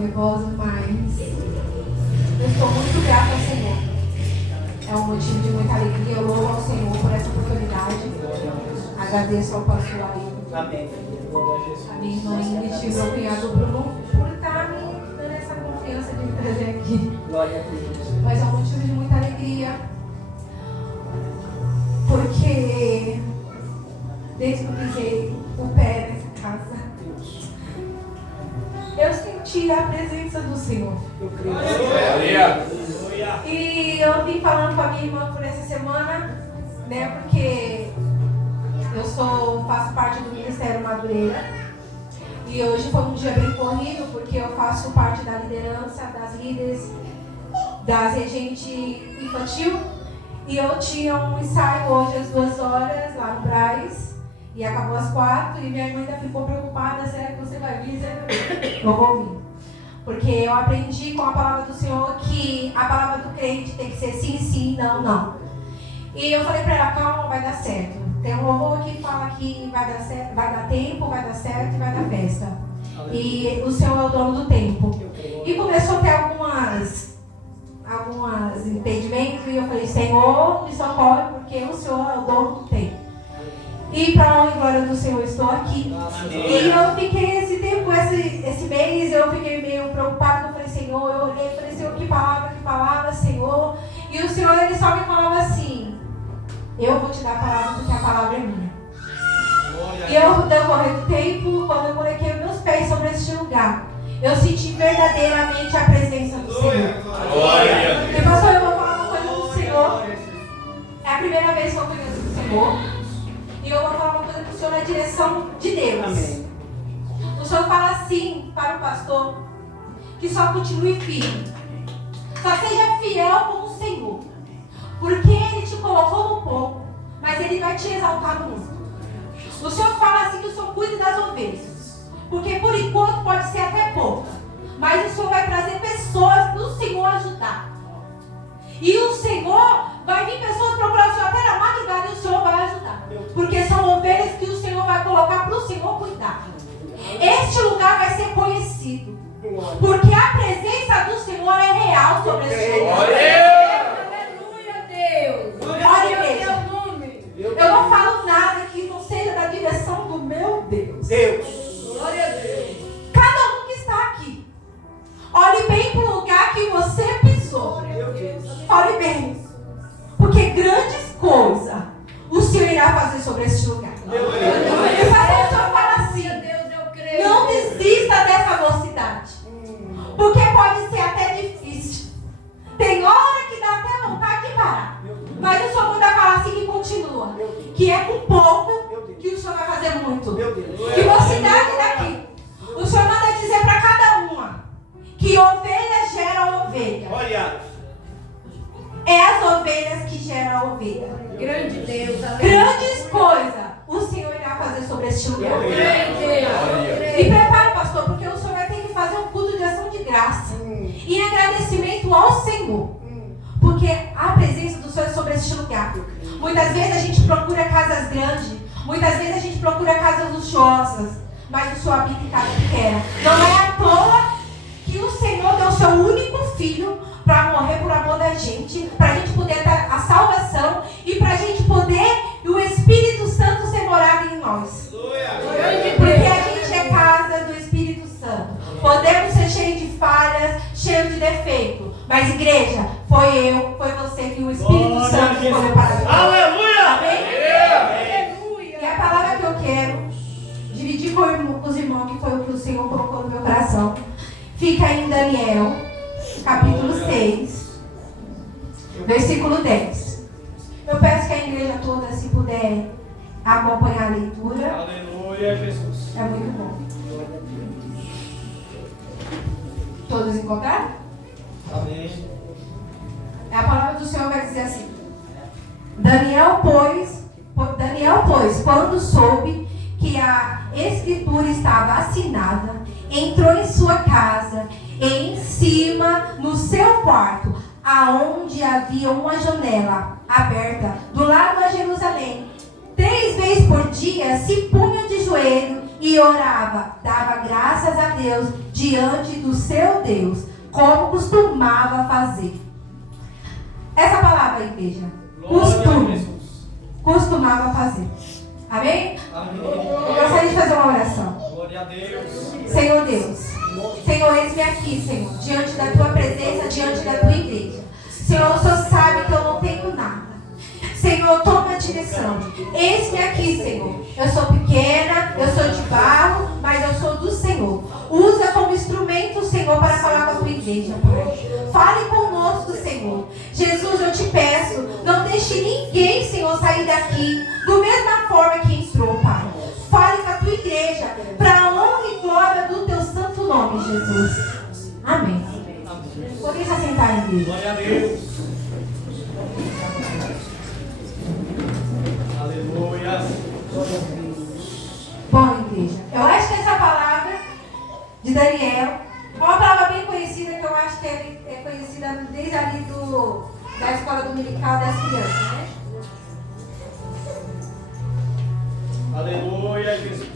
nervosa, mas eu estou muito grata ao Senhor. É um motivo de muita alegria. Eu louvo ao Senhor por essa oportunidade. Agradeço ao pastor Ari. Amém. A minha irmã Ingrid e meu cunhado Bruno por estar me dando essa confiança de me trazer aqui. Glória a Deus. Mas é um motivo de muita alegria. Porque desde que eu pisei o pé nessa casa, eu senti a presença do Senhor. Eu creio. E eu vim falando com a minha irmã por essa semana, né? Porque eu faço parte do Ministério Madureira. E hoje foi um dia bem corrido, porque eu faço parte da liderança, das líderes, das regentes infantil. E eu tinha um ensaio hoje às 2 horas lá no Braz. E acabou às 4, e minha irmã ainda ficou preocupada, será que você vai vir? Eu vou vir. Porque eu aprendi com a palavra do Senhor que a palavra do crente tem que ser sim, sim, não, não. E eu falei para ela, calma, vai dar certo. Tem um louvor que fala que vai dar certo, vai dar tempo, vai dar certo e vai dar festa. E o Senhor é o dono do tempo. E começou a ter alguns entendimentos, e eu falei, Senhor, me socorre, porque o Senhor é o dono do tempo. E para a honra e glória do Senhor, estou aqui. E eu fiquei esse tempo, esse mês, eu fiquei meio preocupada. Eu falei, Senhor, eu olhei e falei, Senhor, que palavra, Senhor. E o Senhor, ele só me falava assim, eu vou te dar a palavra porque a palavra é minha. E eu, no decorrer do tempo, quando eu coloquei meus pés sobre este lugar, eu senti verdadeiramente a presença do Senhor. E pastor, eu vou falar uma coisa do Senhor. É a primeira vez que eu conheço o Senhor. E eu vou falar uma coisa para o Senhor na direção de Deus. Amém. O Senhor fala assim para o pastor, que só continue firme. Só seja fiel com o Senhor. Porque Ele te colocou no pouco, mas Ele vai te exaltar no muito. O Senhor fala assim que o Senhor cuide das ovelhas. Porque por enquanto pode ser até pouco. Mas o Senhor vai trazer pessoas para o Senhor ajudar. E o Senhor vai vir pessoas procurar o Senhor até na madrugada e o Senhor vai ajudar. Porque são ovelhas que o Senhor vai colocar para o Senhor cuidar. Este lugar vai ser conhecido. Porque a presença do Senhor é real sobre este lugar. Aleluia, Deus. Olha, igreja. Eu não falo nada que não seja da direção do meu Deus. Glória a Deus. Cada um que está aqui, olhe bem para o lugar que você pisou. Olhe bem. Porque grandes coisas o Senhor irá fazer sobre este lugar. E o pastor fala assim, não desista dessa velocidade. Porque pode ser até difícil. Tem hora que dá até vontade de parar. Mas o Senhor manda falar assim que continua. Que é com pouco que o Senhor vai fazer muito. Que mocidade daqui. O Senhor manda dizer para cada uma que ovelha gera ovelha. Olha. É as ovelhas que geram a ovelha. Grande Deus. Grandes coisas o Senhor irá fazer sobre este lugar. Grande. E prepare, pastor, porque o Senhor vai ter que fazer um culto de ação de graça. Em agradecimento ao Senhor. Porque a presença do Senhor é sobre este lugar. Muitas vezes a gente procura casas grandes. Muitas vezes a gente procura casas luxuosas. Mas o Senhor habita em casa pequena. Não é à toa que o Senhor deu o seu único filho para morrer por amor da gente, para a gente poder dar a salvação e para a gente poder o Espírito Santo ser morado em nós. Porque a gente é casa do Espírito Santo. Podemos ser cheios de falhas, cheios de defeito, mas igreja, foi você que o Espírito Santo escolheu para nós. Aleluia! Amém? E a palavra que eu quero dividir com os irmãos, que foi o que o Senhor colocou no meu coração, fica em Daniel, capítulo 6, versículo 10. Eu peço que a igreja toda, se puder, acompanhar a leitura. Aleluia, Jesus. É muito bom. Todos encontraram? Amém. A palavra do Senhor vai dizer assim: Daniel, pois, quando soube que a escritura estava assinada, entrou em sua casa, e em cima, no seu quarto, aonde havia uma janela aberta, do lado a Jerusalém, 3 vezes por dia se punha de joelho e orava, dava graças a Deus, diante do seu Deus, como costumava fazer. Essa palavra, igreja, costumava fazer. Amém? Amém. Eu gostaria de fazer uma oração. Glória a Deus. Senhor Deus, Senhor, eis-me aqui, Senhor, diante da tua presença, diante da tua igreja. Senhor, o Senhor sabe que eu não tenho nada. Senhor, toma a direção. Eis-me aqui, Senhor. Eu sou pequena, eu sou de barro, mas eu sou do Senhor. Usa como instrumento, Senhor, para falar com a tua igreja, Pai. Fale conosco, Senhor. Jesus, eu te peço, não deixe ninguém, Senhor, sair daqui da mesma forma que entrou, Pai. Fale com a tua igreja, para a honra e glória do teu santo nome, Jesus. Amém. Podem se assentar, igreja. Glória a Deus. Aleluia. Bom, igreja, eu acho que essa palavra de Daniel é uma palavra bem conhecida, que eu acho que é conhecida desde ali da escola dominical das crianças, né? Aleluia, Jesus.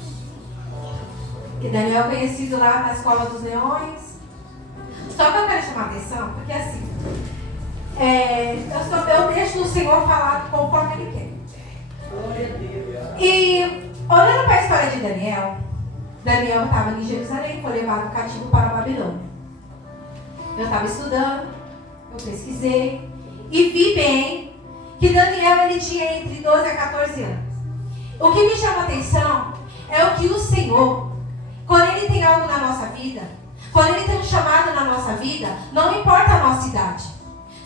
Que Daniel é conhecido lá na escola dos leões. Só que eu quero chamar a atenção, porque assim, eu deixo o Senhor falar conforme Ele quer. E olhando para a história de Daniel estava em Jerusalém, foi levado cativo para a Babilônia. Eu estava estudando, eu pesquisei e vi bem que Daniel ele tinha entre 12 a 14 anos. O que me chama a atenção é o que o Senhor, quando Ele tem algo na nossa vida, quando Ele tem um chamado na nossa vida, não importa a nossa idade.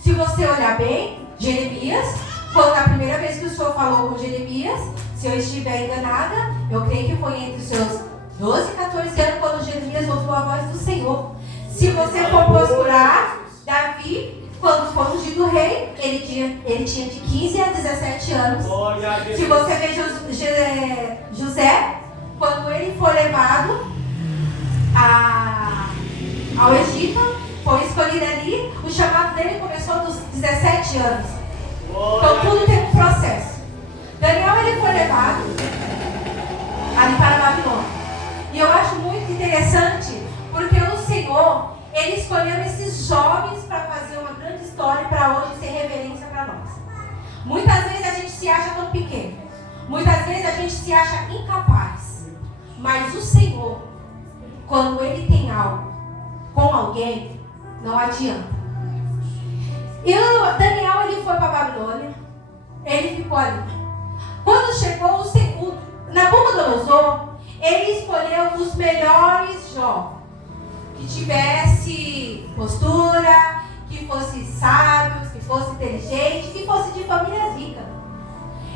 Se você olhar bem, Jeremias, quando a primeira vez que o Senhor falou com Jeremias, se eu estiver enganada, eu creio que foi entre os seus 12 e 14 anos, quando Jeremias ouviu a voz do Senhor. Se você for procurar, Davi, quando foi ungido rei, ele tinha de 15 a 17 anos. Se você vê José, quando ele foi levado ao Egito, foi escolhido ali, o chamado dele começou dos 17 anos. Então tudo tem um processo. Daniel ele foi levado ali para a Babilônia. E eu acho muito interessante, porque o Senhor, Ele escolheu esses jovens para fazer uma grande história, para hoje ser reverência para nós. Muitas vezes a gente se acha tão pequeno. Muitas vezes a gente se acha incapaz. Mas o Senhor, quando Ele tem algo com alguém, não adianta. E o Daniel, ele foi para a Babilônia. Ele ficou ali. Quando chegou o Nabucodonosor, ele escolheu os melhores jovens. Que tivesse postura, que fosse sábios, que fosse inteligente, que fosse de família rica.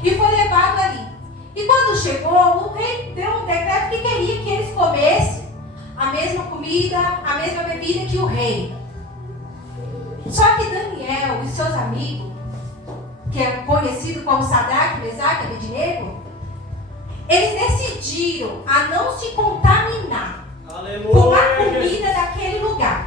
E foi levado ali. E quando chegou, o rei deu um decreto que queria que eles comessem a mesma comida, a mesma bebida que o rei. Só que Daniel e seus amigos, que é conhecido como Sadraque, Mesaque e Abednego, eles decidiram a não se contaminar com a comida daquele lugar.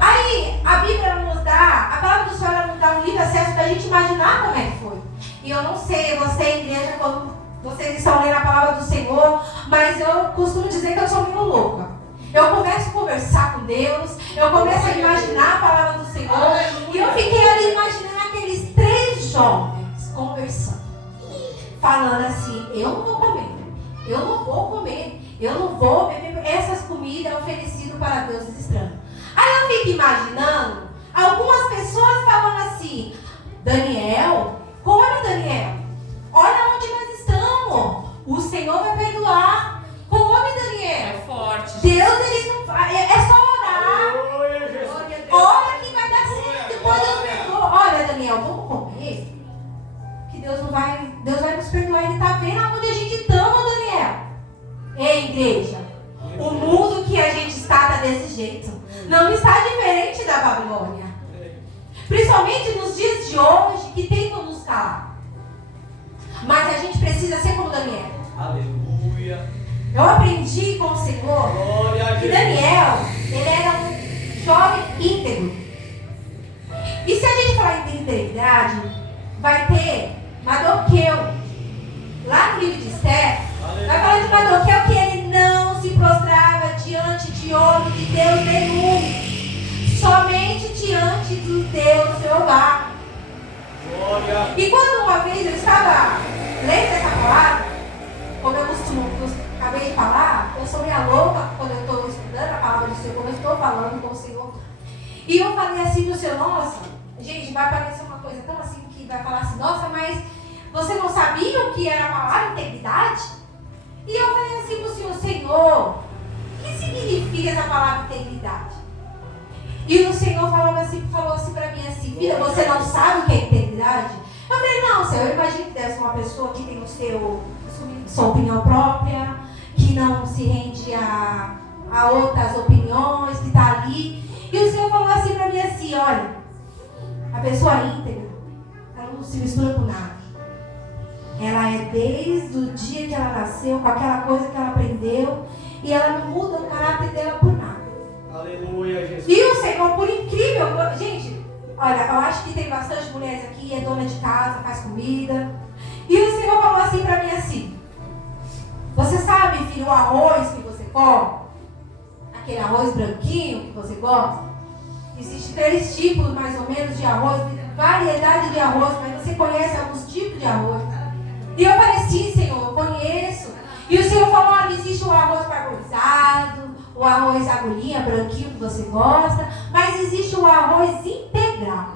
Aí a Bíblia nos dá, a palavra do Senhor nos dá um livre acesso para a gente imaginar como é que foi. E eu não sei, você igreja, quando vocês estão lendo a palavra do Senhor, mas eu costumo dizer que eu sou meio louca. Eu começo a conversar com Deus, eu começo a imaginar a palavra do Senhor, e eu fiquei ali imaginando aqueles 3 jovens conversando, falando assim: eu não vou comer, eu não vou comer, eu não vou beber essas comidas oferecidas para deuses estranhos. Aí eu fico imaginando algumas pessoas falando assim: Daniel, come Daniel, olha onde nós estamos, o Senhor vai perdoar, come Daniel. É forte. Deus, ele não vai, é só orar. Olha que vai dar certo, depois Deus perdoa. Olha Daniel, vamos comer, que Deus vai nos perdoar, Ele está vendo aonde a gente está, Daniel. Ei, igreja, o mundo que a gente está desse jeito, não está diferente da Babilônia. Principalmente nos dias de hoje, que tentam nos calar. Mas a gente precisa ser como Daniel. Aleluia. Eu aprendi com o Senhor que Daniel, ele era um jovem íntegro. E se a gente falar em integridade, vai ter Mardoqueu. Lá no livro de Esther, vai falar de Mardoqueu que ele não se prostrava diante de homem diante do Deus do seu hogar. Glória. E quando uma vez eu estava lendo essa palavra, como eu acabei de falar, eu sou meia louca quando eu estou estudando a palavra do Senhor, quando eu estou falando com o Senhor. E eu falei assim pro Senhor, nossa, gente, vai parecer uma coisa tão assim que vai falar assim, nossa, mas você não sabia o que era a palavra integridade? E eu falei assim pro Senhor, Senhor, o que significa essa palavra integridade? E o Senhor falou assim para mim assim, filha, você não sabe o que é integridade? Eu falei, não, Senhor, eu imagino que deve ser uma pessoa que tem sua opinião própria, que não se rende a outras opiniões, que está ali. E o Senhor falou assim para mim assim, olha, a pessoa íntegra, ela não se mistura com nada. Ela é desde o dia que ela nasceu, com aquela coisa que ela aprendeu, e ela não muda o caráter dela por nada. Aleluia, Jesus. E o Senhor, por incrível, gente, olha, eu acho que tem bastante mulheres aqui, é dona de casa, faz comida. E o Senhor falou assim para mim assim, você sabe, filho, o arroz que você come? Aquele arroz branquinho que você gosta? Existem 3 tipos mais ou menos de arroz, variedade de arroz, mas você conhece alguns tipos de arroz? E eu falei, sim, Senhor, eu conheço. E o Senhor falou, olha, existe o arroz parbolizado, o arroz agulhinha, branquinho que você gosta, mas existe o arroz integral.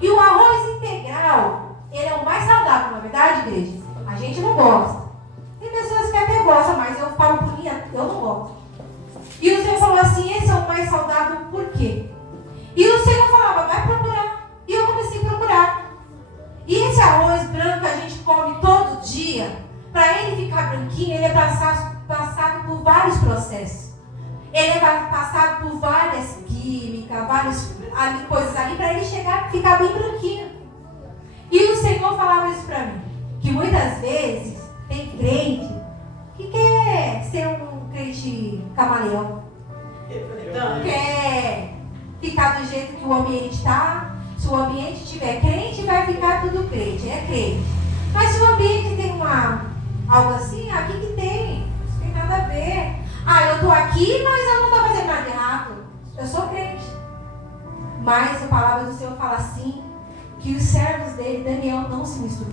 E o arroz integral, ele é o mais saudável, na verdade, igreja? A gente não gosta. Tem pessoas que até gostam, mas eu falo por mim, eu não gosto. E o Senhor falou assim, esse é o mais saudável, por quê? E o Senhor falava, vai procurar. E eu comecei a procurar. E esse arroz branco a gente come todo dia, para ele ficar branquinho, ele é passado por vários processos. Ele é passado por várias químicas, várias coisas ali, para ele ficar bem branquinho. E o Senhor falava isso para mim, que muitas vezes tem crente que quer ser um crente camaleão. Quer ficar do jeito que o ambiente está. Se o ambiente tiver crente, vai ficar tudo crente, é crente. Mas se o ambiente tem algo assim, aqui que tem, não tem nada a ver. Ah, eu estou aqui, mas eu não estou fazendo nada errado. Eu sou crente. Mas a palavra do Senhor fala assim, que os servos dele, Daniel, não se misturam.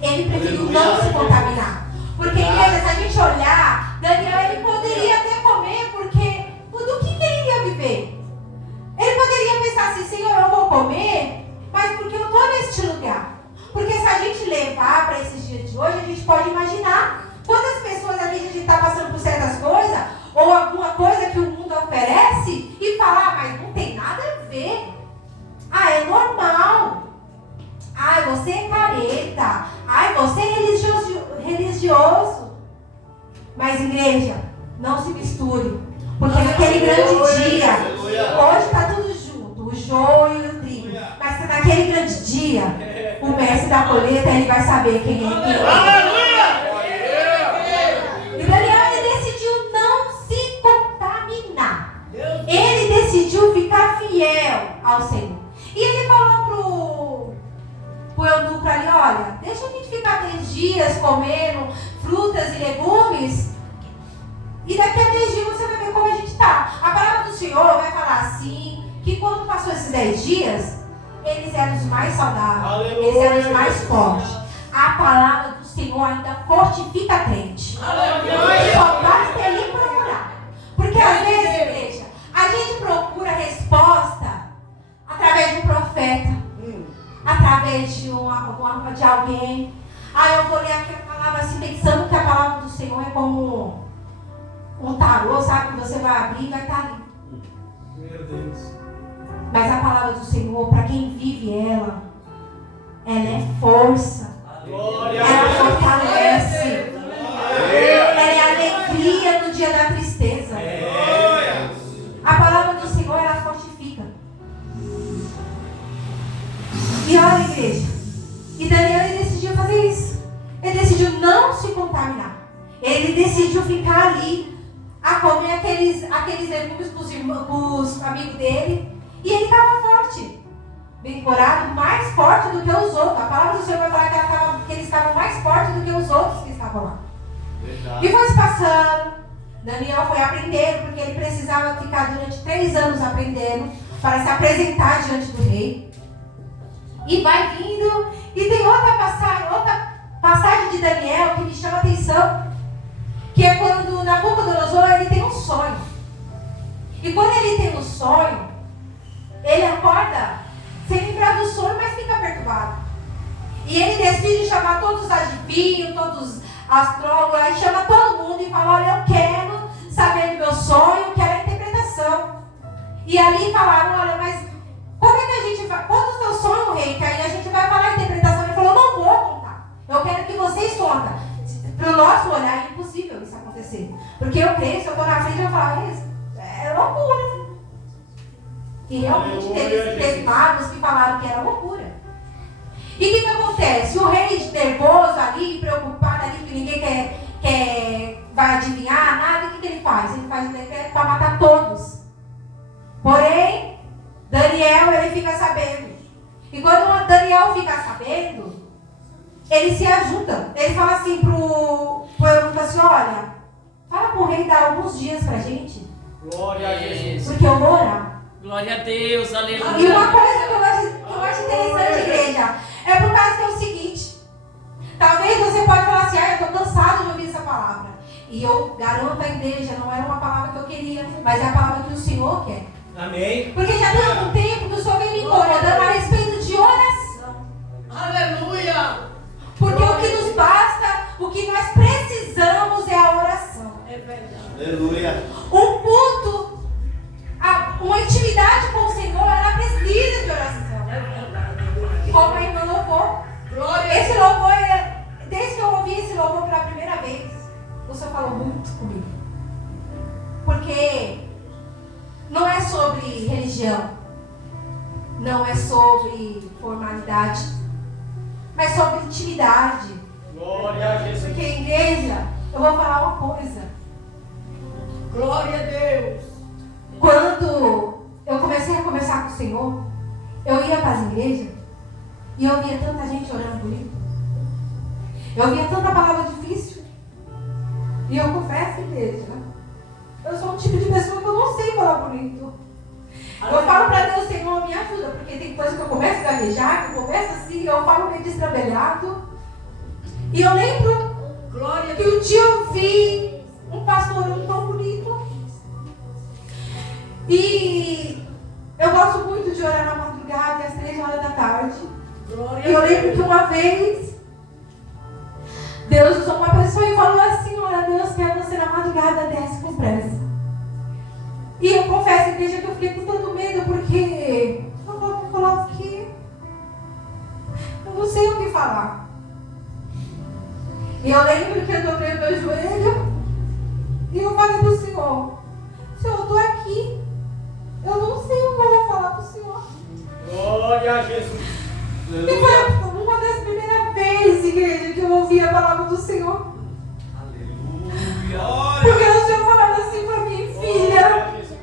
Ele preferiu não se contaminar. Porque, igreja, se a gente olhar, Daniel, ele poderia até comer, porque do que ele ia viver? Ele poderia pensar assim, Senhor, eu vou comer, mas porque eu estou neste lugar. Porque se a gente levar para esses dias de hoje, a gente pode imaginar quantas pessoas a gente está passando por certas coisas, ou alguma coisa que o mundo oferece, e falar, mas não tem nada a ver. Ah, é normal. Ai, você é careta. Ai, você é religioso. Mas, igreja, não se misture. Porque naquele grande dia, hoje está tudo junto, o joio e o trigo. Mas naquele grande dia, o mestre da colheita, ele vai saber quem é quem. E Daniel, ele decidiu não se contaminar. Ele decidiu ficar fiel ao Senhor. E ele falou pro eunuco ali, olha, deixa a gente ficar 10 dias comendo frutas e legumes, e daqui a 10 dias você vai ver como a gente está. A palavra do Senhor vai falar assim, que quando passou esses 10 dias, eles eram os mais saudáveis, aleluia, eles eram os mais fortes. A palavra do Senhor ainda fortifica a crente. Aleluia. Só basta ele procurar. Porque às vezes, igreja, a gente procura resposta através de um profeta, através de alguém. Aí eu vou ler aquela palavra assim, pensando que a palavra do Senhor é como um tarô, sabe? Que você vai abrir e vai estar ali. Meu Deus. Mas a palavra do Senhor, para quem vive ela é força. Glória. Ela fortalece. Ela é alegria no dia da tristeza. A palavra do Senhor, ela fortifica. E olha, igreja, e Daniel, ele decidiu fazer isso. Ele decidiu não se contaminar. Ele decidiu ficar ali a comer aqueles legumes com os amigos dele. E ele estava forte, bem corado, mais forte do que os outros. A palavra do Senhor vai falar que eles estavam mais fortes do que os outros que estavam lá. Verdade. E foi se passando. Daniel foi aprendendo, porque ele precisava ficar durante 3 anos aprendendo. para se apresentar diante do rei. E vai vindo. E tem outra passagem de Daniel que me chama a atenção, que é quando Nabucodonosor ele tem um sonho. E quando ele tem um sonho, ele acorda sem lembrar do sonho, mas fica perturbado. E ele decide chamar todos os adivinhos, todos os astrólogos, aí chama todo mundo e fala: olha, eu quero saber do meu sonho, quero a interpretação. E ali falaram: olha, mas como é que a gente vai? Conta o seu sonho, rei, que aí a gente vai falar a interpretação. Ele falou: não vou contar, eu quero que vocês contem. Para o nosso olhar é impossível isso acontecer, porque eu creio, se eu estou na frente eu vou falar: é loucura. E realmente teve magos que falaram que era loucura. E o que acontece? O rei nervoso ali, preocupado ali, que ninguém vai adivinhar nada, o que ele faz? Ele faz um decreto para matar todos. Porém, Daniel, ele fica sabendo. E quando Daniel fica sabendo, ele se ajuda. Ele fala assim pro eunuco assim: olha, fala pro rei dar alguns dias pra gente. Glória a Jesus. Porque eu vou orar. Glória a Deus, aleluia. E uma coisa que eu acho interessante, igreja, é por causa que é o seguinte: talvez você pode falar assim: eu estou cansado de ouvir essa palavra. E eu garanto à igreja, não era uma palavra que eu queria, mas é a palavra que o Senhor quer. Amém. Porque já tem algum tempo que o Senhor vem me incomodando a respeito de oração. Aleluia. Porque o que nos basta, o que nós precisamos é a oração. É verdade. Aleluia. Um culto, uma intimidade com o Senhor, ela precisa de oração. É verdade. Como a irmã louvou. Glória. Esse louvor, desde que eu ouvi esse louvor pela primeira vez, o Senhor falou muito comigo. Porque não é sobre religião, não é sobre formalidade, mas sobre intimidade. Glória a Jesus. Porque, igreja, eu vou falar uma coisa. Glória a Deus. Quando eu comecei a conversar com o Senhor, eu ia para as igrejas e eu via tanta gente orando bonito. Eu via tanta palavra difícil. E eu confesso, igreja, eu sou um tipo de pessoa que eu não sei falar bonito. Eu falo para Deus: Senhor, me ajuda, porque tem coisa que eu começo a gaguejar, que eu começo assim, eu falo meio destrambelhado. E eu lembro Glória a que Deus. um dia eu vi um pastor orando tão bonito. E eu gosto muito de orar na madrugada, às 3 horas da tarde. Glória E eu a Deus. lembro que uma vez Deus usou uma pessoa e falou assim: olha, Deus quer você na madrugada, desce com pressa. E eu confesso, igreja, que eu fiquei com tanto medo, porque eu vou falar o quê? Eu não sei o que falar. E eu lembro que eu dobrei meu joelho e eu falei pro Senhor: Senhor, eu estou aqui, eu não sei o que eu vou falar pro Senhor. Glória a Jesus. E foi uma das primeiras vezes, igreja, que eu ouvi a palavra do Senhor. Aleluia. Porque o Senhor falava assim pra mim: Glória filha, a Jesus.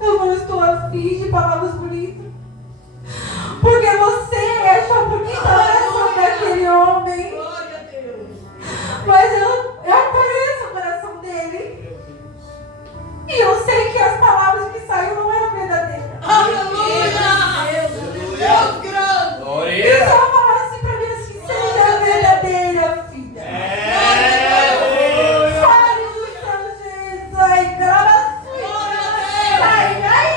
eu não estou afim de palavras bonitas. Porque você achou bonita a oração daquele homem. Glória a Deus. Mas eu conheço o coração dele. E eu sei que as palavras que saíram não eram verdadeiras. Aleluia. Deus grande. E o Glória. Senhor falava assim pra mim assim: seja verdadeira, filha. Fale o seu jeito. Ai, grava sua. Ai, ai.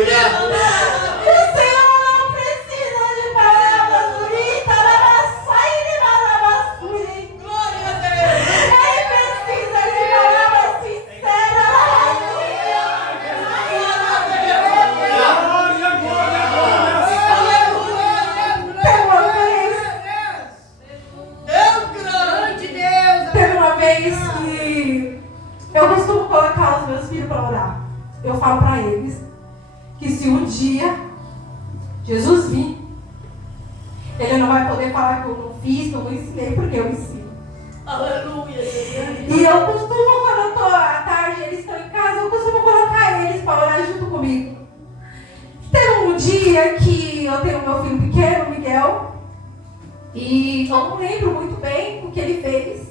O Senhor não precisa de palavras bonitas. Ela sai de palavras bonitas. Glória a Deus. Ele precisa de palavras sinceras. Teve uma vez que eu costumo colocar os meus filhos para orar. Eu falo para eles que se um dia Jesus vir, ele não vai poder falar que eu não fiz, que eu não ensinei, porque eu ensino. Aleluia. E eu costumo, quando eu estou à tarde, eles estão em casa, eu costumo colocar eles para orar junto comigo. Teve um dia que eu tenho meu filho pequeno, Miguel, e eu não lembro muito bem o que ele fez,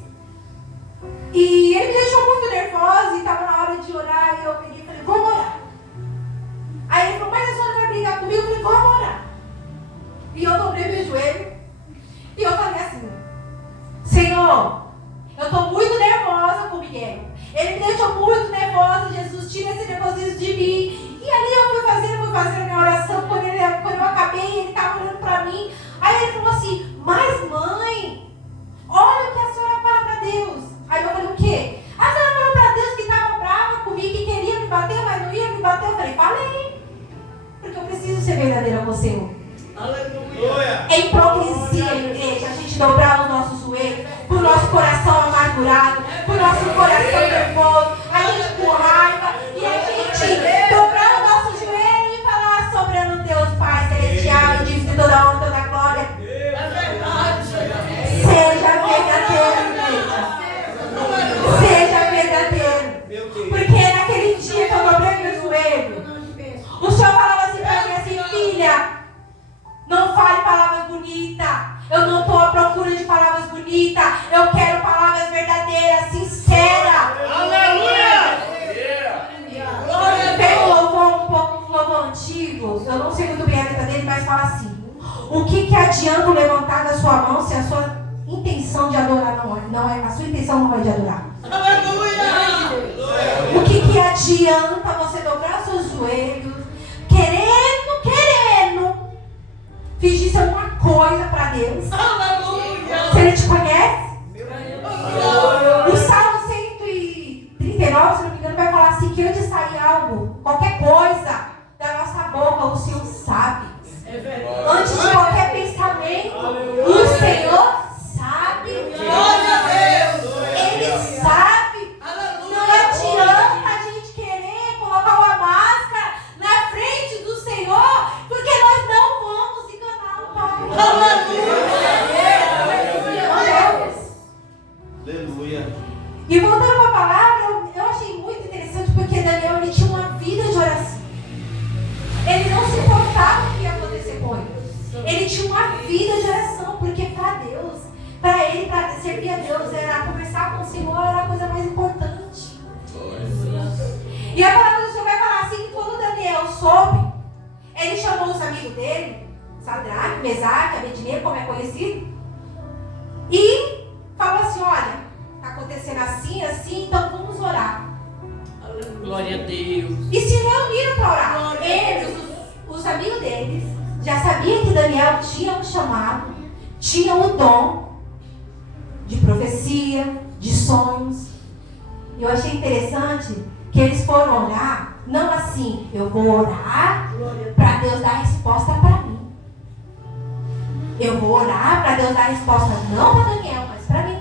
assim: Senhor, eu estou muito nervosa com o Miguel. Ele me deixou muito nervosa. Jesus, tira esse nervosismo de mim. E ali eu fui fazer a minha oração. Quando eu acabei, ele estava olhando para mim. Aí ele falou assim: mas mãe, olha o que a senhora fala para Deus. Aí eu falei: o quê? A senhora falou para Deus que estava brava comigo, que queria me bater, mas não ia me bater. Eu falei: falei. Porque eu preciso ser verdadeira com o Senhor. Aleluia. É hipocrisia, igreja, a gente dobrar o nosso joelho, por nosso coração amargurado, por nosso coração nervoso, a gente com raiva, e a gente dobrar o nosso joelho e falar: soberano Deus, Pai celestial, e diz de toda honra, toda glória. É verdade, Senhor. Seja verdadeiro, igreja. Seja verdadeiro. Porque naquele dia que eu dobrei meu joelho, o Senhor falava assim para mim, assim: filha, não fale palavras bonitas. Eu não estou à procura de palavras bonitas. Eu quero palavras verdadeiras, sinceras. Aleluia! Tem um louvor antigo. Eu não sei muito bem a letra dele, mas fala assim: o que adianta levantar da sua mão se a sua intenção de adorar não é a sua intenção não é de adorar? Aleluia. O que adianta você dobrar seus joelhos, querendo fingir ser uma coisa para Deus? Aleluia. Se Ele te conhece? O Salmo 139, se não me engano, vai falar assim: que antes de sair algo, qualquer coisa da nossa boca, o Senhor sabe. É verdade. Antes de qualquer pensamento, o Senhor sabe. Glória a Deus. Ele sabe. Não adianta a gente querer colocar uma máscara na frente do Senhor, porque nós não vamos enganar o Pai. Aleluia! E voltando para a palavra, eu achei muito interessante, porque Daniel, ele tinha uma vida de oração. Ele não se importava com o que ia acontecer com ele. Ele tinha uma vida de oração, porque para Deus, para ele, para servir a Deus, era conversar com o Senhor, era a coisa mais importante. E a palavra do Senhor vai falar assim: que quando Daniel soube, ele chamou os amigos dele, Sadraque, Mesaque, Abednego, como é conhecido, e falou assim: olha, está acontecendo assim, então vamos orar. Glória a Deus. E se reuniram para orar. Eles, os amigos deles, já sabiam que Daniel tinha um chamado, tinha o dom de profecia, de sonhos. E eu achei interessante que eles foram orar, não assim: eu vou orar para Deus dar resposta para mim. Eu vou orar para Deus dar resposta não para Daniel, mas para mim.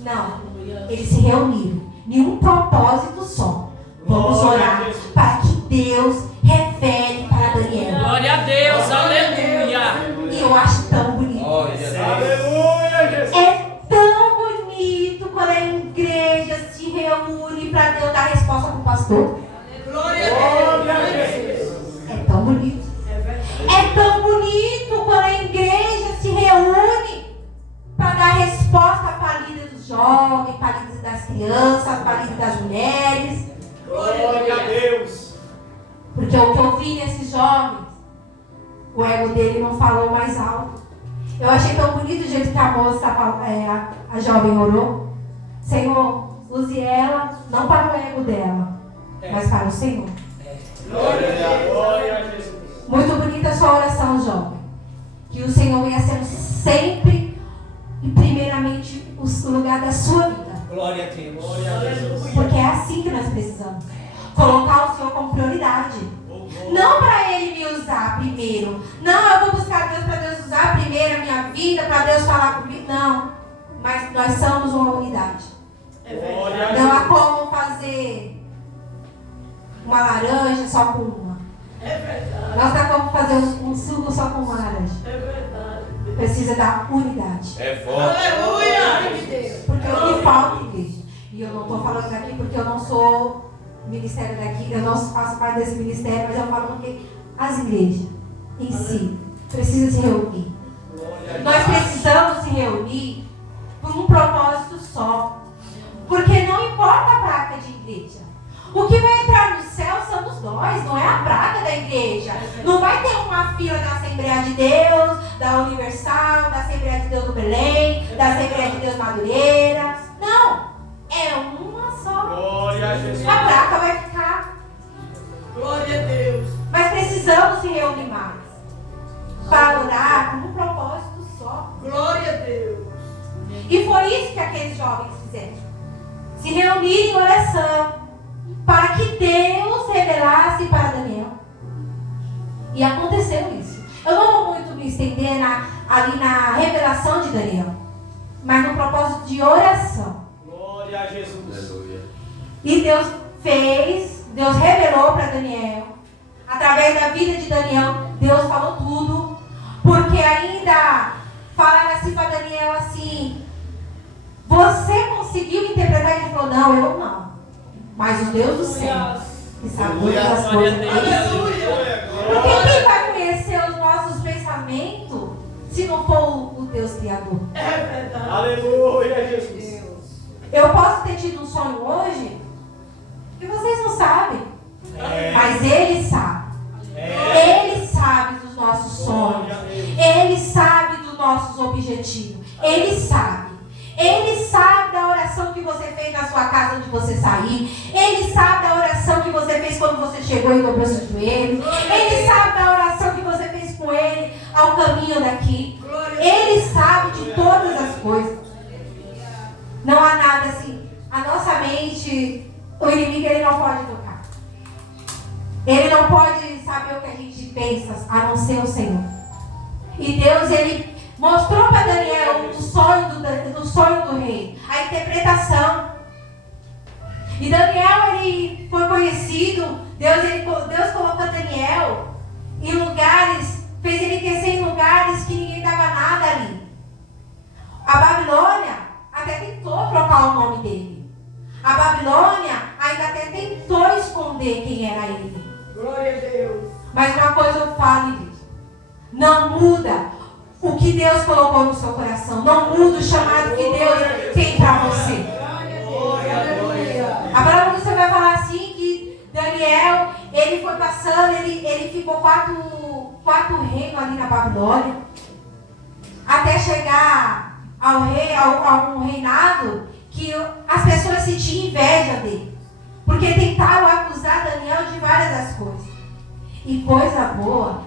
Não, eles se reuniram em um propósito só: vamos orar para que Deus revele para Daniel. Glória a Deus. Aleluia. E eu acho tão bonito. Aleluia, Jesus! É tão bonito quando a igreja se reúne para Deus dar resposta para o pastor. Glória a Deus. É tão bonito. É tão bonito quando a igreja se reúne para dar resposta para a líder dos jovens, para a líder das crianças, para a líder das mulheres. Glória a Deus! Porque o que eu vi nesses jovens, o ego dele não falou mais alto. Eu achei tão bonito o jeito que a moça, a jovem orou. Senhor, use ela não para o ego dela, mas para o Senhor. Glória a Jesus! Muito bonita a sua oração, jovem. Que o Senhor ia ser sempre e primeiramente o lugar da sua vida. Glória a Deus! Glória a Jesus! Porque é assim que nós precisamos. Colocar o Senhor como prioridade. Não para Ele me usar primeiro. Não, eu vou buscar Deus para Deus usar primeiro a minha vida, para Deus falar comigo. Não. Mas nós somos uma unidade. Glória a Não há Jesus! como fazer uma laranja só com uma. É verdade. Não dá como fazer um suco só com uma laranja. É verdade. Precisa da unidade. É forte! Aleluia. Porque o que falta, igreja, e eu não estou falando daqui porque eu não sou ministério daqui, eu não faço parte desse ministério, mas eu falo porque as igrejas em si precisam se reunir. Nós precisamos se reunir por um propósito só. Porque não importa a placa de igreja. O que vai entrar no céu somos nós, não é a placa da igreja. Não vai ter uma fila da Assembleia de Deus, da Universal, da Assembleia de Deus do Belém, da Assembleia de Deus Madureira. Não, é uma só. Glória a Jesus. A placa vai ficar. Glória a Deus. Mas precisamos se reunir mais para orar com um propósito só. Glória a Deus. E foi isso que aqueles jovens fizeram. Se reunirem em oração para que Deus revelasse para Daniel. E aconteceu isso. Eu não vou muito me estender ali na revelação de Daniel, mas no propósito de oração. Glória a Jesus. E Deus revelou para Daniel. Através da vida de Daniel, Deus falou tudo. Porque ainda falaram assim para Daniel assim: você conseguiu interpretar? Ele falou: não, eu não. Mas o Deus do céu, que sabe todas as coisas. Porque quem vai conhecer os nossos pensamentos se não for o Deus Criador? É verdade. Aleluia, Jesus. Eu posso ter tido um sonho hoje que vocês não sabem, mas Ele sabe. Ele sabe dos nossos sonhos. Ele sabe dos nossos objetivos. Ele sabe. Ele sabe da oração que você fez na sua casa onde você saiu. Ele sabe da oração que você fez quando você chegou e dobrou seu joelho. Ele sabe da oração que você fez com Ele ao caminho daqui. Ele sabe de todas as coisas. Não há nada assim. A nossa mente, o inimigo, ele não pode tocar. Ele não pode saber o que a gente pensa, a não ser o Senhor. E Deus, ele mostrou para Daniel o sonho do rei, a interpretação. E Daniel, ele foi conhecido. Deus colocou Daniel em lugares, fez ele crescer em lugares que ninguém dava nada ali. A Babilônia até tentou trocar o nome dele. A Babilônia ainda até tentou esconder quem era ele. Glória a Deus. Mas uma coisa eu falo, igreja: não muda o que Deus colocou no seu coração. Não muda o chamado que Deus tem para você. A palavra do Senhor vai falar assim que Daniel, ele foi passando, ele ficou quatro reinos ali na Babilônia, até chegar a um reinado que as pessoas sentiam inveja dele, porque tentaram acusar Daniel de várias das coisas. E coisa boa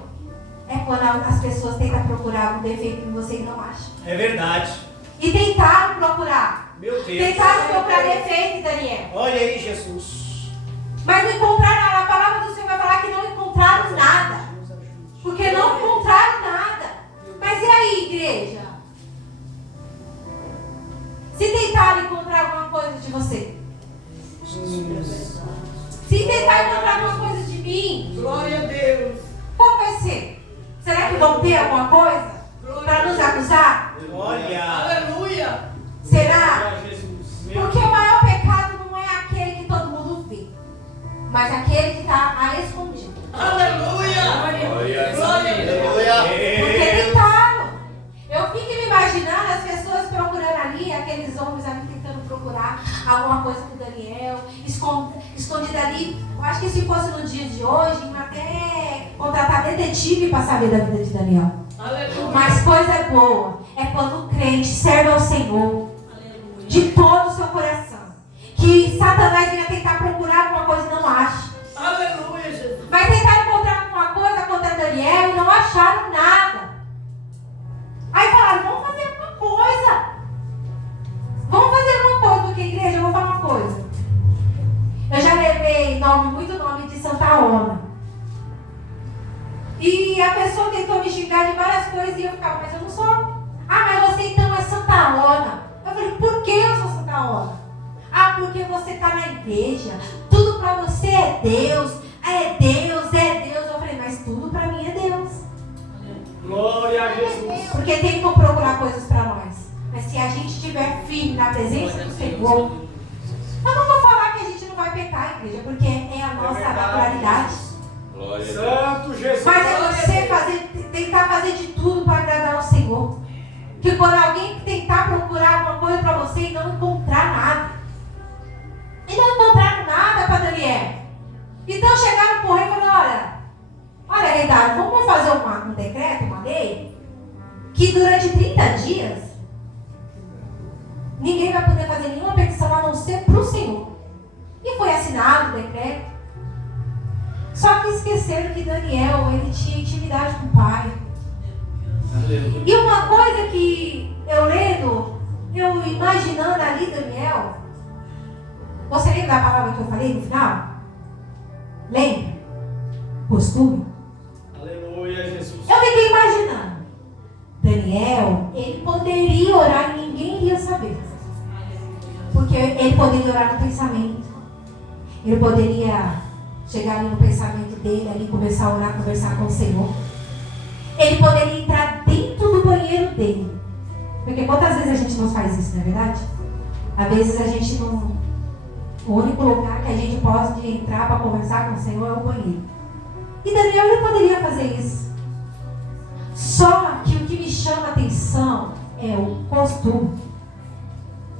é quando as pessoas tentam procurar um defeito em você e não acham. É verdade. E tentaram procurar. Meu Deus. Tentaram procurar defeito em Daniel. Olha aí, Jesus. Mas não encontraram nada. A palavra do Senhor vai falar que não encontraram nada. Porque não encontraram nada. Mas e aí, igreja? Se tentarem encontrar alguma coisa de você. Se tentar encontrar alguma coisa de mim. Glória a Deus. Qual vai ser? Será que vão ter alguma coisa para nos acusar? Glória. Aleluia. Será? Glória a Jesus. Meu Porque o maior pecado não é aquele que todo mundo vê, mas aquele que está a escondido. Aleluia. Glória a Deus. Porque tentaram. Eu fico me imaginando as pessoas procurando ali, aqueles homens ali tentando procurar alguma coisa com Daniel, escondida ali. Eu acho que se fosse no dia de hoje, até contratar detetive para saber da vida de Daniel. Aleluia. Mas coisa boa é quando o crente serve ao Senhor de todo o seu coração. Que Satanás venha tentar procurar alguma coisa e não acha. Aleluia, Jesus. Vai tentar encontrar alguma coisa contra Daniel e não acharam nada. Aí falaram: vamos fazer alguma coisa. Vamos fazer alguma coisa, porque igreja, eu vou falar uma coisa. Eu já levei muito nome de Santa Ona. E a pessoa tentou me xingar de várias coisas e eu ficava: mas eu não sou. Ah, mas você então é Santa Ona. Eu falei: por que eu sou Santa Ona? Ah, porque você está na igreja. Tudo para você é Deus. É Deus, é Deus. Eu falei: mas tudo para mim é Deus. Glória a Jesus. Porque tentam procurar coisas para nós. Mas se a gente estiver firme na presença do Senhor, eu não vou falar que a gente não vai pecar, igreja, porque é a nossa naturalidade. Santo Jesus. Mas é você tentar fazer de tudo para agradar ao Senhor. Que quando alguém tentar procurar alguma coisa para você e não encontrar nada. E não encontraram nada para Daniel. Então chegaram para o rei e falaram: olha, rei Dário, vamos fazer um decreto, uma lei, ninguém vai poder fazer nenhuma petição a não ser para o Senhor. E foi assinado o decreto. Só que esqueceram que Daniel, ele tinha intimidade com o Pai. E uma coisa que eu lendo, eu imaginando ali Daniel, você lembra da palavra que eu falei no final? Lembra? Costume. Aleluia, Jesus. Eu fiquei imaginando. Daniel, ele poderia orar e ninguém iria saber. Porque ele poderia orar no pensamento. Ele poderia chegar ali no pensamento dele, ali começar a orar, conversar com o Senhor. Ele poderia entrar dentro do banheiro dele. Porque quantas vezes a gente não faz isso, não é verdade? Às vezes a gente não... O único lugar que a gente pode entrar para conversar com o Senhor é o banheiro. E Daniel, ele poderia fazer isso. Só que o que me chama a atenção é o costume.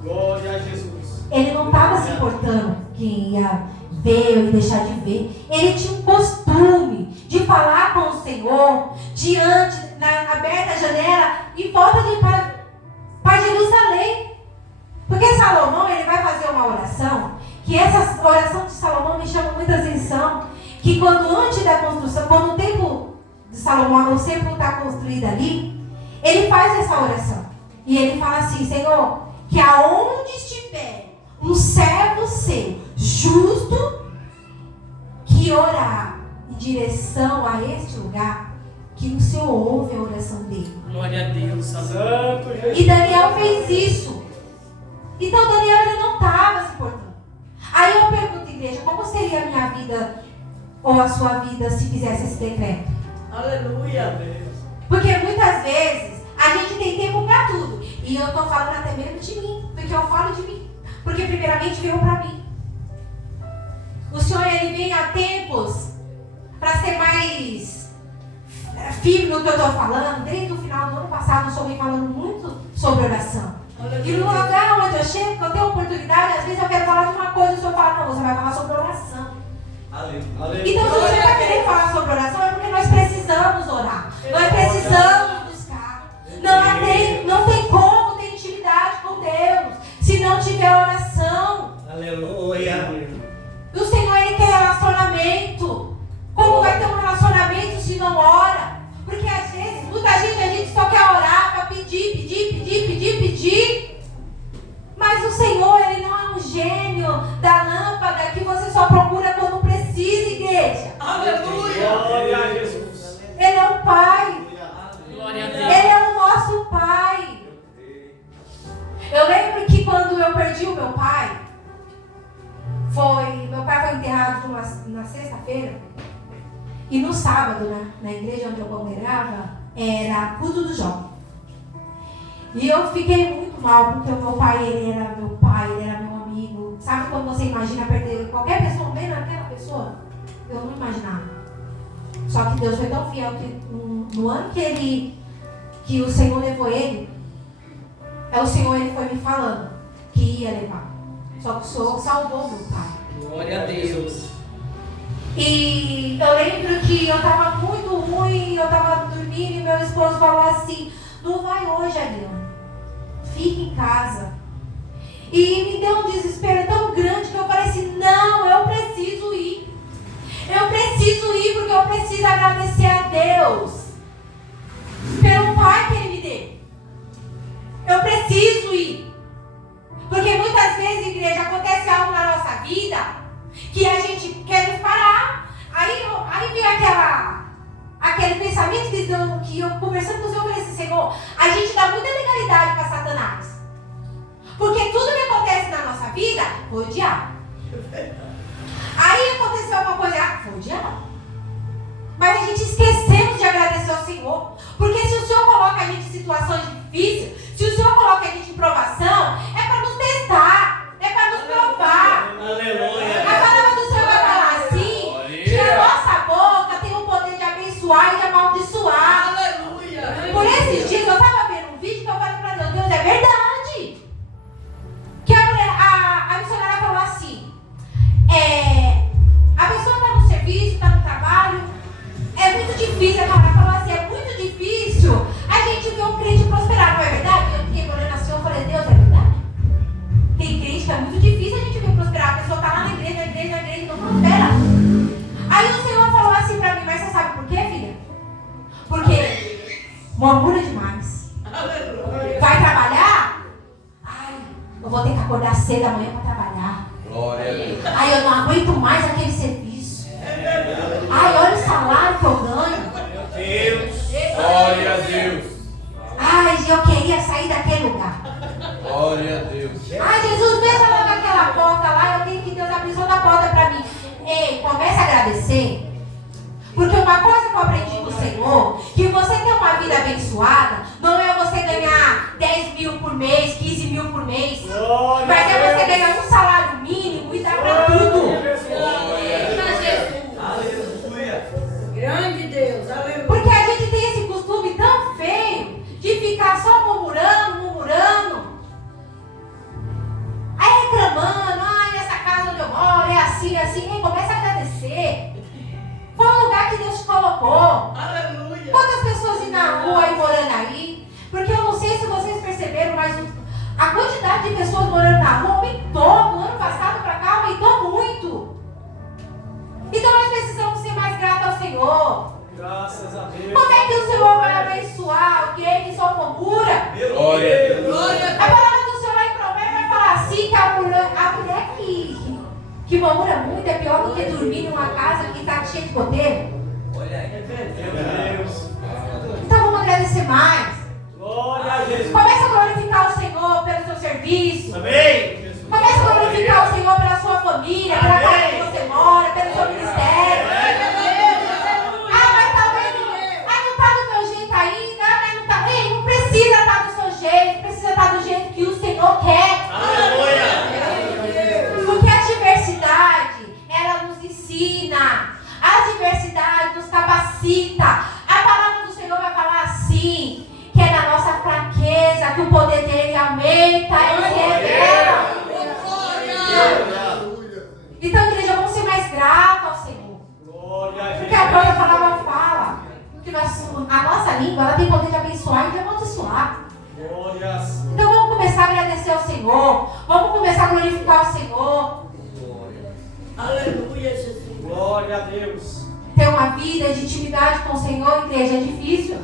Glória a Jesus. Ele não estava se importando quem ia ver ou deixar de ver. Ele tinha um costume de falar com o Senhor diante, aberta a janela, em volta de para Jerusalém. Porque Salomão, ele vai fazer uma oração, que essa oração de Salomão me chama muita atenção, que quando antes da construção, quando o templo de Salomão, o templo está construído ali, ele faz essa oração. E ele fala assim: Senhor, que aonde estiver um servo seu, justo, que orar em direção a este lugar, que o Senhor ouve a oração dele. Glória a Deus. Santo Jesus. E Daniel fez isso. Então Daniel, ele não estava se importando. Aí eu pergunto, igreja, como seria a minha vida ou a sua vida se fizesse esse decreto? Aleluia. Porque muitas vezes a gente tem tempo para tudo. E eu estou falando até mesmo de mim, porque eu falo de mim. Porque primeiramente veio para mim. O Senhor, ele vem a tempos para ser mais firme no que eu estou falando. Desde o final do ano passado, o Senhor vem falando muito sobre oração. E no lugar onde eu chego, que eu tenho oportunidade, às vezes eu quero falar de uma coisa e o Senhor fala: não, você vai falar sobre oração. Aleluia. Então, se você vai querer falar sobre oração, é porque nós precisamos orar. Nós precisamos buscar. Não tem como ter intimidade com Deus se não tiver oração. Aleluia. E o Senhor, ele quer relacionamento. Como vai ter um relacionamento se não ora? Porque às vezes, muita gente, a gente só quer orar para pedir. Mas o Senhor, ele não é um gênio da lâmpada que você só procura quando precisa, igreja. Aleluia. Glória a Jesus. Ele é o Pai. Glória a Ele Deus. é o nosso Pai. Eu lembro que quando eu perdi o meu pai foi enterrado na sexta-feira. E no sábado, na igreja onde eu congregava, era culto do jovem. E eu fiquei muito mal, porque o meu pai, ele era meu pai, ele era meu amigo. Sabe quando você imagina perder qualquer pessoa, menos aquela pessoa? Eu não imaginava. Só que Deus foi tão fiel que no ano que o Senhor levou ele, o Senhor, ele foi me falando que ia levar. Só que o Senhor salvou meu pai. Glória a Deus. E eu lembro que eu estava muito ruim, eu estava dormindo e meu esposo falou assim: não vai hoje, Adriana, fica em casa. E me deu um desespero tão grande que eu falei assim: não, eu preciso ir. Eu preciso ir porque eu preciso agradecer a Deus pelo pai que ele me deu. Eu preciso ir. Porque muitas vezes, igreja, acontece algo na nossa vida que a gente quer nos parar. Aí vem aquele pensamento que eu conversando com o Senhor, eu falei assim: Senhor, a gente dá muita legalidade para Satanás. Porque tudo que acontece na nossa vida foi o diabo. Aí aconteceu alguma coisa, foi o diabo. Mas a gente esquecemos de agradecer ao Senhor. Porque se o Senhor coloca a gente em situações difíceis, se o Senhor coloca a gente em provação, é para nos testar, é para nos provar. Aleluia. A palavra do Senhor vai falar assim, que a nossa boca tem o poder de abençoar e de amaldiçoar. Aleluia. Por esses dias eu estava vendo um vídeo que eu falei para Deus: Deus, é verdade. Que a missionária falou assim: a pessoa está no serviço, está no trabalho, é muito difícil, a palavra falou assim, é muito difícil a gente ver um crente prosperar, não é verdade? Eu fiquei olhando assim, eu falei: Deus, é verdade? Eu vou ter que acordar cedo amanhã para trabalhar. Glória a Deus. Ai, eu não aguento mais aquele serviço. Ai, olha o salário que eu ganho. Meu Deus. Glória a Deus. Ai, eu queria sair daquele lugar. Glória a Deus. Ai, Jesus, mesmo lá naquela porta lá, eu tenho que Deus abrir toda a porta para mim. Ei, comece a agradecer. Porque uma coisa que eu aprendi com o Senhor, que você ter uma vida abençoada, não é você ganhar 10 mil por mês, 15 mil por mês. Mas é você ganhar um salário mínimo e dar para tudo. Aleluia. Grande Deus, aleluia. Porque a gente tem esse costume tão feio de ficar só murmurando. Aí reclamando, ai, essa casa onde eu moro é assim. Ei, comece a agradecer. Foi um lugar que Deus te colocou. Aleluia. Quantas pessoas indo na rua e morando aí? Porque eu não sei se vocês perceberam, mas a quantidade de pessoas morando na rua aumentou. Do ano passado para cá aumentou muito. Então nós precisamos ser mais gratos ao Senhor. Graças a Deus. Como é que o Senhor vai abençoar alguém que só murmura? Glória a Deus. Glória A palavra do Senhor lá em Provérbios vai falar assim, que a mulher que murmura muito é pior do que dormir numa casa que está cheia de goteiro. Olha aí. Meu Deus. Então vamos agradecer mais. Glória a Jesus. Comece a glorificar o Senhor pelo seu serviço. Amém. Comece a glorificar o Senhor pela sua família, pela casa que você mora, pelo seu ministério. Ah, mas talvez não está do meu jeito ainda. Mas não tá. Ei, não precisa estar do seu jeito. Precisa estar do jeito que o Senhor quer. Aleluia. Porque a diversidade, ela nos ensina. A diversidade nos capacita. A palavra do Senhor vai falar assim, que é na nossa fraqueza que o poder dele aumenta, ele se revela. Então, igreja, vamos ser mais gratos ao Senhor. Glória a Porque a própria Jesus. palavra fala que a nossa língua, ela tem poder de abençoar e de amaldiçoar. Glória a Deus. Então vamos começar a agradecer ao Senhor. Vamos começar a glorificar o Senhor. Aleluia, Jesus. Glória a Deus. Ter uma vida de intimidade com o Senhor, igreja, é difícil.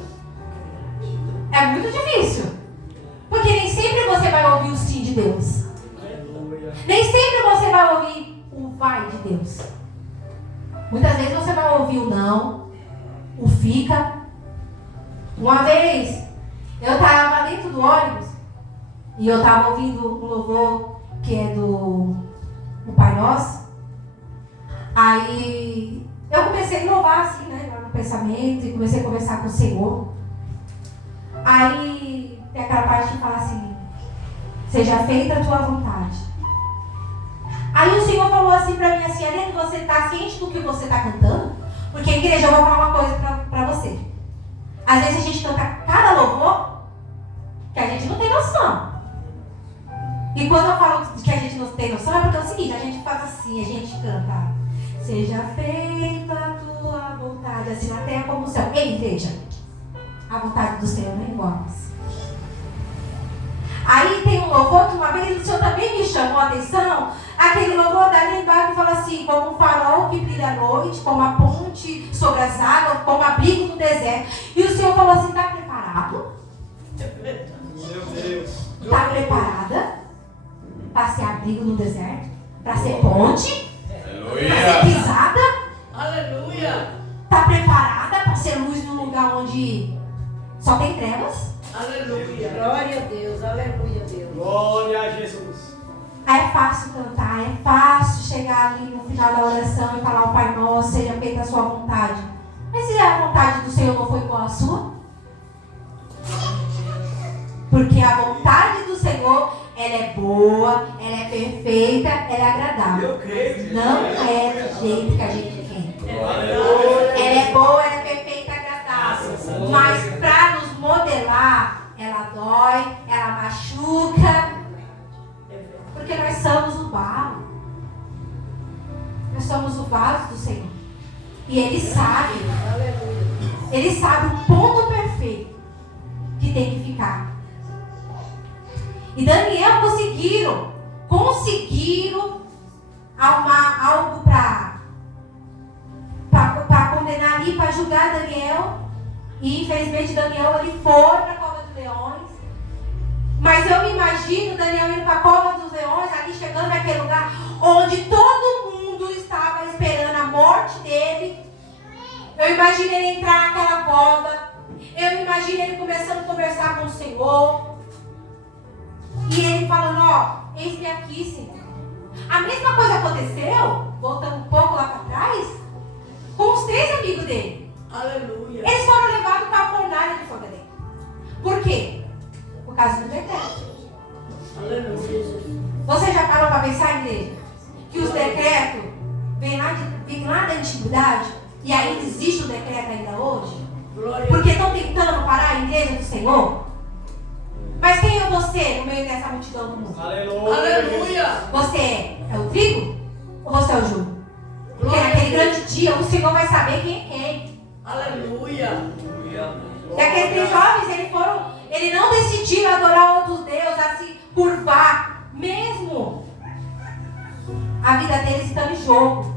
É muito difícil. Porque nem sempre você vai ouvir o sim de Deus. Aleluia. Nem sempre você vai ouvir o vai de Deus. Muitas vezes você vai ouvir o não, o fica. Uma vez, eu estava dentro do ônibus e eu estava ouvindo um louvor que é do Pai Nosso. Aí eu comecei a louvar assim, né, no pensamento, e comecei a conversar com o Senhor. Aí tem aquela parte que fala assim, seja feita a tua vontade. Aí o Senhor falou assim pra mim, assim, Aline, você está ciente do que você está cantando? Porque, igreja, eu vou falar uma coisa pra você. Às vezes a gente canta cada louvor que a gente não tem noção. E quando eu falo que a gente não tem noção, é porque é o seguinte, a gente faz assim, a gente canta, seja feita a tua vontade, assim na terra como no céu. Ei, igreja, a vontade do Senhor não é igual a nós. Aí tem um louvor que uma vez o Senhor também me chamou a atenção, aquele louvor da Lembar que fala assim, como um farol que brilha à noite, como a ponte sobre as águas, como abrigo no deserto. E o Senhor falou assim, está preparado? Meu Deus. Está preparada para ser abrigo no deserto? Para ser ponte? Para ser pisada? Aleluia. Está preparada para ser luz num lugar onde só tem trevas? Aleluia. Glória a Deus. Aleluia, Deus. Glória a Jesus. É fácil cantar, é fácil chegar ali no final da oração e falar o Pai Nosso, seja feita a sua vontade. Mas se a vontade do Senhor não foi igual à sua? Porque a vontade do Senhor, ela é boa, ela é perfeita, ela é agradável. Eu creio. Não é do jeito que a gente quer. Aleluia. Ela é boa, ela é perfeita, agradável. Mas para nos modelar, ela dói, ela machuca. Porque nós somos o barro. Nós somos o vaso do Senhor. E Ele sabe. Ele sabe o ponto perfeito que tem que ficar. E Daniel conseguiram arrumar algo para condenar ali, para julgar Daniel. E infelizmente Daniel ele foi para a cova dos leões. Mas eu me imagino Daniel indo para a cova dos imagino ele entrar naquela cova. Eu imagino ele começando a conversar com o Senhor. E ele falando, ó, eis-me aqui, Senhor. A mesma coisa aconteceu, voltando um pouco lá para trás, com os 3 amigos dele. Aleluia. Eles foram levados para a fornalha de fogo dele. Por quê? Por causa do decreto. Aleluia. Você já parou para pensar, igreja? Que os decretos vêm lá da antiguidade e ainda existe o decreto ainda hoje? Glória a Porque Deus. estão tentando parar a igreja do Senhor? Mas quem é você no meio dessa multidão do mundo? Aleluia. Aleluia. Você é o trigo ou você é o joio? Porque Glória a naquele Deus. grande dia o Senhor vai saber quem é quem. Aleluia. E aqueles 3 jovens, eles não decidiram adorar outros deuses, a se curvar, mesmo a vida deles estando em jogo.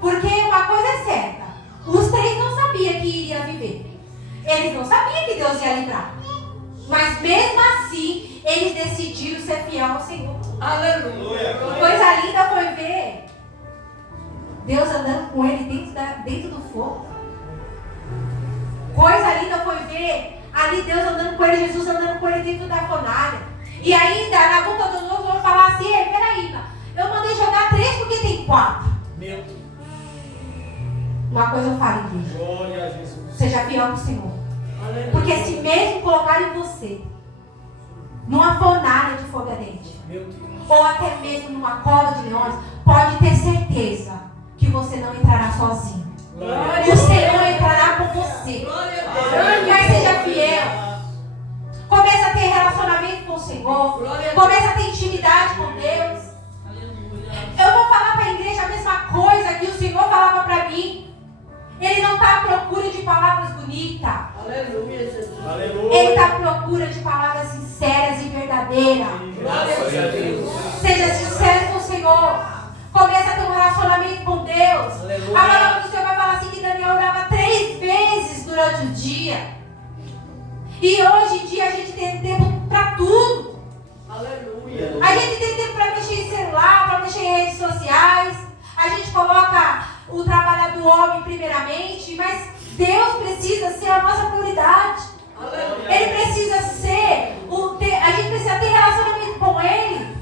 Porque uma coisa é certa, os 3 não sabiam que iriam viver. Eles não sabiam que Deus ia livrar. Mas mesmo assim, eles decidiram ser fiel ao Senhor. Aleluia. Coisa linda foi ver Deus andando com ele dentro do fogo. Coisa linda foi ver ali Deus andando com ele, Jesus andando com ele dentro da fornalha. E ainda Nabucodonosor vai falar assim, ei, peraí, eu mandei jogar 3 porque tem 4. Meu Deus. Uma coisa eu falo, igreja, Glória a Jesus. seja fiel ao Senhor. Aleluia. Porque se mesmo colocarem você numa fornalha de fogo ardente, Meu Deus. ou até mesmo numa cova de leões, pode ter certeza que você não entrará sozinho. Glória O Senhor entrará com você. Glória a Deus. Mas seja fiel. Comece a ter relacionamento com o Senhor. Comece a ter intimidade com Deus. Eu vou falar para a igreja a mesma coisa que o Senhor falava para mim. Ele não está à procura de palavras bonitas. Aleluia, Jesus. Aleluia. Ele está à procura de palavras sinceras e verdadeiras. Glória a Deus. Seja sincero com o Senhor. Comece a ter um relacionamento com Deus. Aleluia. A palavra do Senhor vai falar assim que Daniel orava 3 vezes durante o dia. E hoje em dia a gente tem tempo para tudo. Aleluia. A gente tem tempo para mexer em celular, para mexer em redes sociais. A gente coloca o trabalho do homem primeiramente, mas Deus precisa ser a nossa prioridade. Aleluia. Ele precisa ser, a gente precisa ter relacionamento com Ele.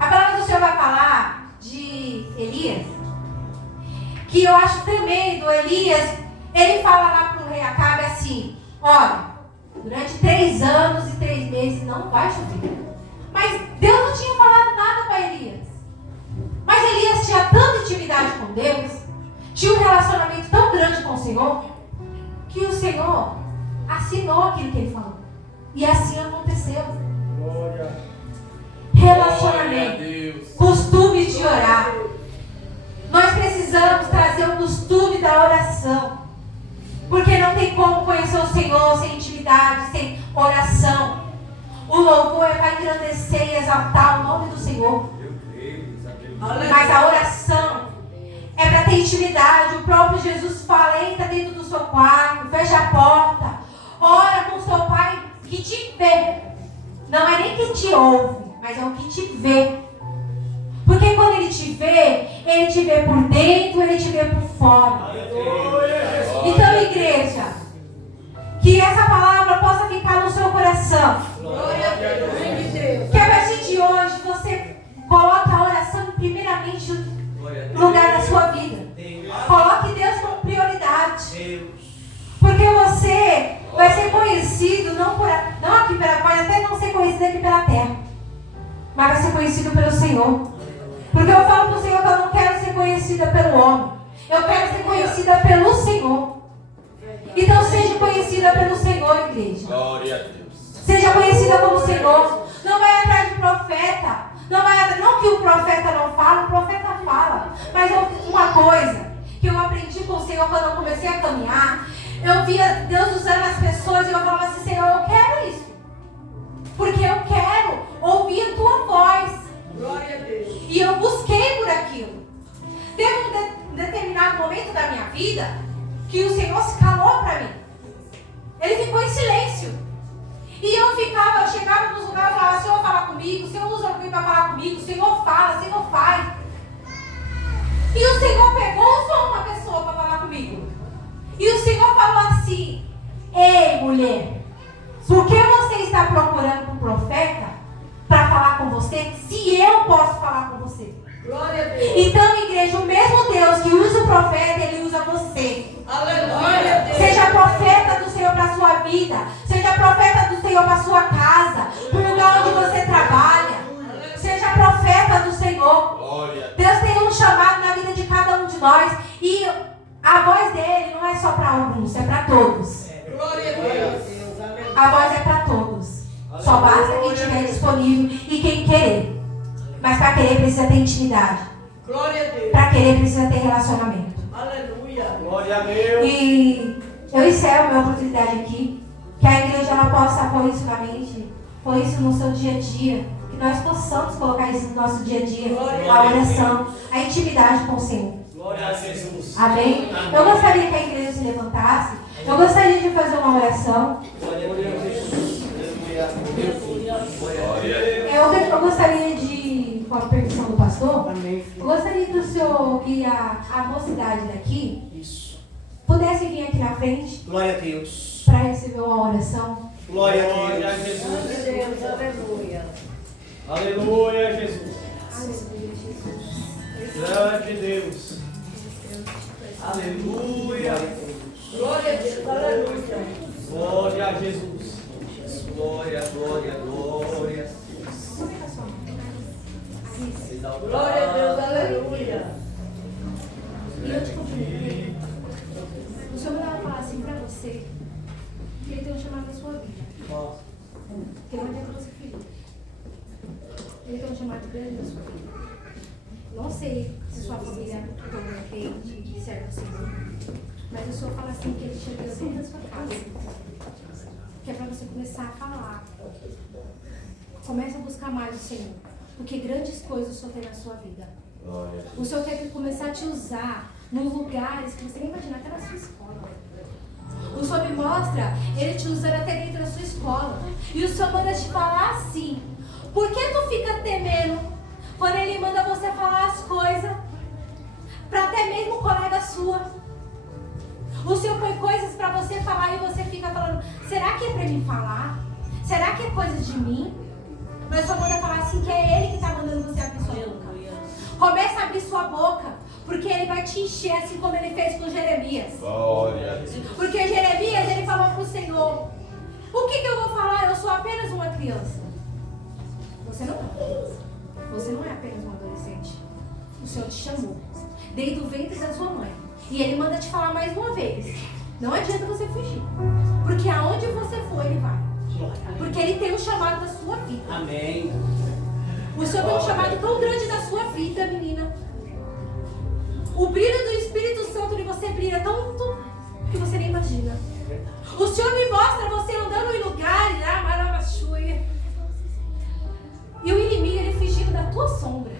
A palavra do Senhor vai falar de Elias, que eu acho tremendo. Elias, ele fala lá para o rei Acabe assim, olha, durante 3 anos e 3 meses não vai chover. Mas Deus não tinha falado nada para Elias. Mas Elias tinha tanta intimidade com Deus, tinha um relacionamento tão grande com o Senhor, que o Senhor assinou aquilo que ele falou. E assim aconteceu. Glória. Relacionamento, costume de orar. Nós precisamos trazer o costume da oração. Porque não tem como conhecer o Senhor sem intimidade, sem oração. O louvor é para engrandecer e exaltar o nome do Senhor. Mas a oração é para ter intimidade. O próprio Jesus fala, entra dentro do seu quarto, fecha a porta, ora com o seu Pai que te vê. Não é nem que te ouve, mas é o que te vê. Porque quando ele te vê por dentro, ele te vê por fora. Aleluia. Então, igreja, que essa palavra possa ficar no seu coração. Glória a Deus. Glória a Deus. Que a partir de hoje você coloque a oração primeiramente no lugar da sua vida. Coloque Deus como prioridade. Porque você vai ser conhecido, não aqui pode até não ser conhecido aqui pela terra, mas vai ser conhecido pelo Senhor. Porque eu falo para o Senhor que eu não quero ser conhecida pelo homem. Eu quero ser conhecida pelo Senhor. Então seja conhecida pelo Senhor, igreja. Glória a Deus. Seja conhecida como Senhor. Não vai atrás de profeta. Não que o profeta não fala, o profeta fala. Mas uma coisa que eu aprendi com o Senhor quando eu comecei a caminhar, eu via Deus usando as pessoas e eu falava assim, Senhor, eu quero isso. Porque eu quero ouvir a tua voz. Glória a Deus. E eu busquei por aquilo. Teve um determinado momento da minha vida que o Senhor se calou para mim. Ele ficou em silêncio. E eu chegava nos lugares e falava, Senhor, fala comigo, Senhor usa alguém para falar comigo, Senhor fala, Senhor faz. E o Senhor pegou só uma pessoa para falar comigo. E o Senhor falou assim: ei, mulher, por que você está procurando um profeta para falar com você, se eu posso falar com você? Glória a Deus. Então, igreja, o mesmo Deus que usa o profeta, Ele usa você. Aleluia. Seja profeta do Senhor para a sua vida. Seja profeta do Senhor para a sua casa, para o lugar onde você trabalha. Seja profeta do Senhor. Glória a Deus. Deus tem um chamado na vida de cada um de nós. E a voz dele não é só para alguns, é para todos. Glória a Deus. A voz é para todos. Só basta quem estiver disponível e quem querer. Mas para querer precisa ter intimidade. Glória a Deus. Para querer precisa ter relacionamento. Aleluia. Glória a Deus. E eu encerro minha oportunidade aqui. Que a igreja ela possa pôr isso na mente, pôr isso no seu dia a dia. Que nós possamos colocar isso no nosso dia a dia. A oração, a intimidade com o Senhor. Glória a Jesus. Amém? Eu gostaria que a igreja se levantasse. Eu gostaria de fazer uma oração. Glória a Jesus. Glória a Deus. Eu gostaria de, com a permissão do pastor, eu gostaria que o senhor e a mocidade daqui Isso. pudesse vir aqui na frente Glória a Deus. para receber uma oração. Glória a Glória a Deus. Jesus. Deus, aleluia. Aleluia, Jesus. Aleluia, Jesus. Grande Deus. Aleluia. Glória a Deus, aleluia. Glória a Jesus. Glória, glória, glória. Glória a Deus, aleluia. E eu te cumprimento. O Senhor vai falar assim para você que Ele tem um chamado na sua vida. Que Ele não adianta você fugir. Ele tem um chamado grande na sua vida. Não sei se sua família toda entende, serve o Senhor. Mas o Senhor fala assim que Ele chega dentro da sua casa. Que é para você começar a falar. Comece a buscar mais o Senhor. Porque grandes coisas o Senhor tem na sua vida. Glória a Deus. O Senhor quer começar a te usar nos lugares que você nem imagina, até na sua escola. O Senhor me mostra Ele te usando até dentro da sua escola. E o Senhor manda te falar assim: por que tu fica temendo quando Ele manda você falar as coisas para até mesmo colega sua? O Senhor põe coisas para você falar e você fica falando: será que é para mim falar? Será que é coisa de mim? Mas o Senhor manda falar assim que é Ele que está mandando você abrir sua boca. Começa a abrir sua boca, porque Ele vai te encher assim como Ele fez com Jeremias. Glória a Deus. Porque Jeremias, ele falou para o Senhor: o que eu vou falar? Eu sou apenas uma criança. Você não é. Você não é apenas um adolescente. O Senhor te chamou desde o ventre da sua mãe. E Ele manda te falar mais uma vez. Não adianta você fugir. Porque aonde você for, Ele vai. Porque Ele tem um chamado da sua vida. Amém. O Senhor tem um chamado tão grande da sua vida, menina. O brilho do Espírito Santo de você brilha tanto que você nem imagina. O Senhor me mostra você andando em lugares, e o inimigo, ele fugindo da tua sombra.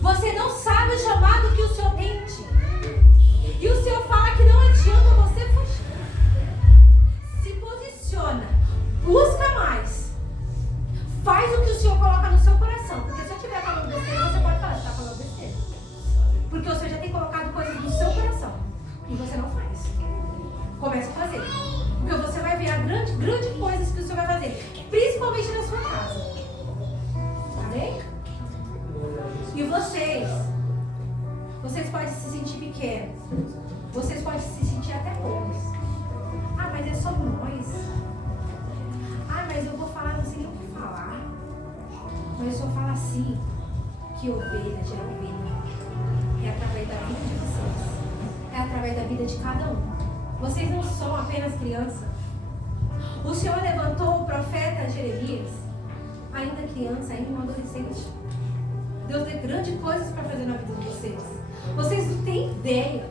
Você não sabe o chamado que o Senhor tem em ti. E o Senhor fala que não adianta você fugir. Se posiciona. Busca mais. Faz o que o Senhor coloca no seu coração. Porque se eu estiver falando besteira, você pode falar: está falando besteira. Porque o Senhor já tem colocado coisas no seu coração. E você não faz. Comece a fazer. Porque você vai ver a grande coisas que o Senhor vai fazer. Principalmente na sua casa. Amém? E vocês podem se sentir pequenos. Vocês podem se sentir até poucos. Ah, mas é só nós. Ah, mas eu vou falar, não sei nem o que falar. Mas eu só falo assim, que ovelha gera ovelha. É através da vida de vocês. É através da vida de cada um. Vocês não são apenas crianças. O Senhor levantou o profeta Jeremias, ainda criança, ainda um adolescente. Deus tem grandes coisas para fazer na vida de vocês. Vocês não têm ideia.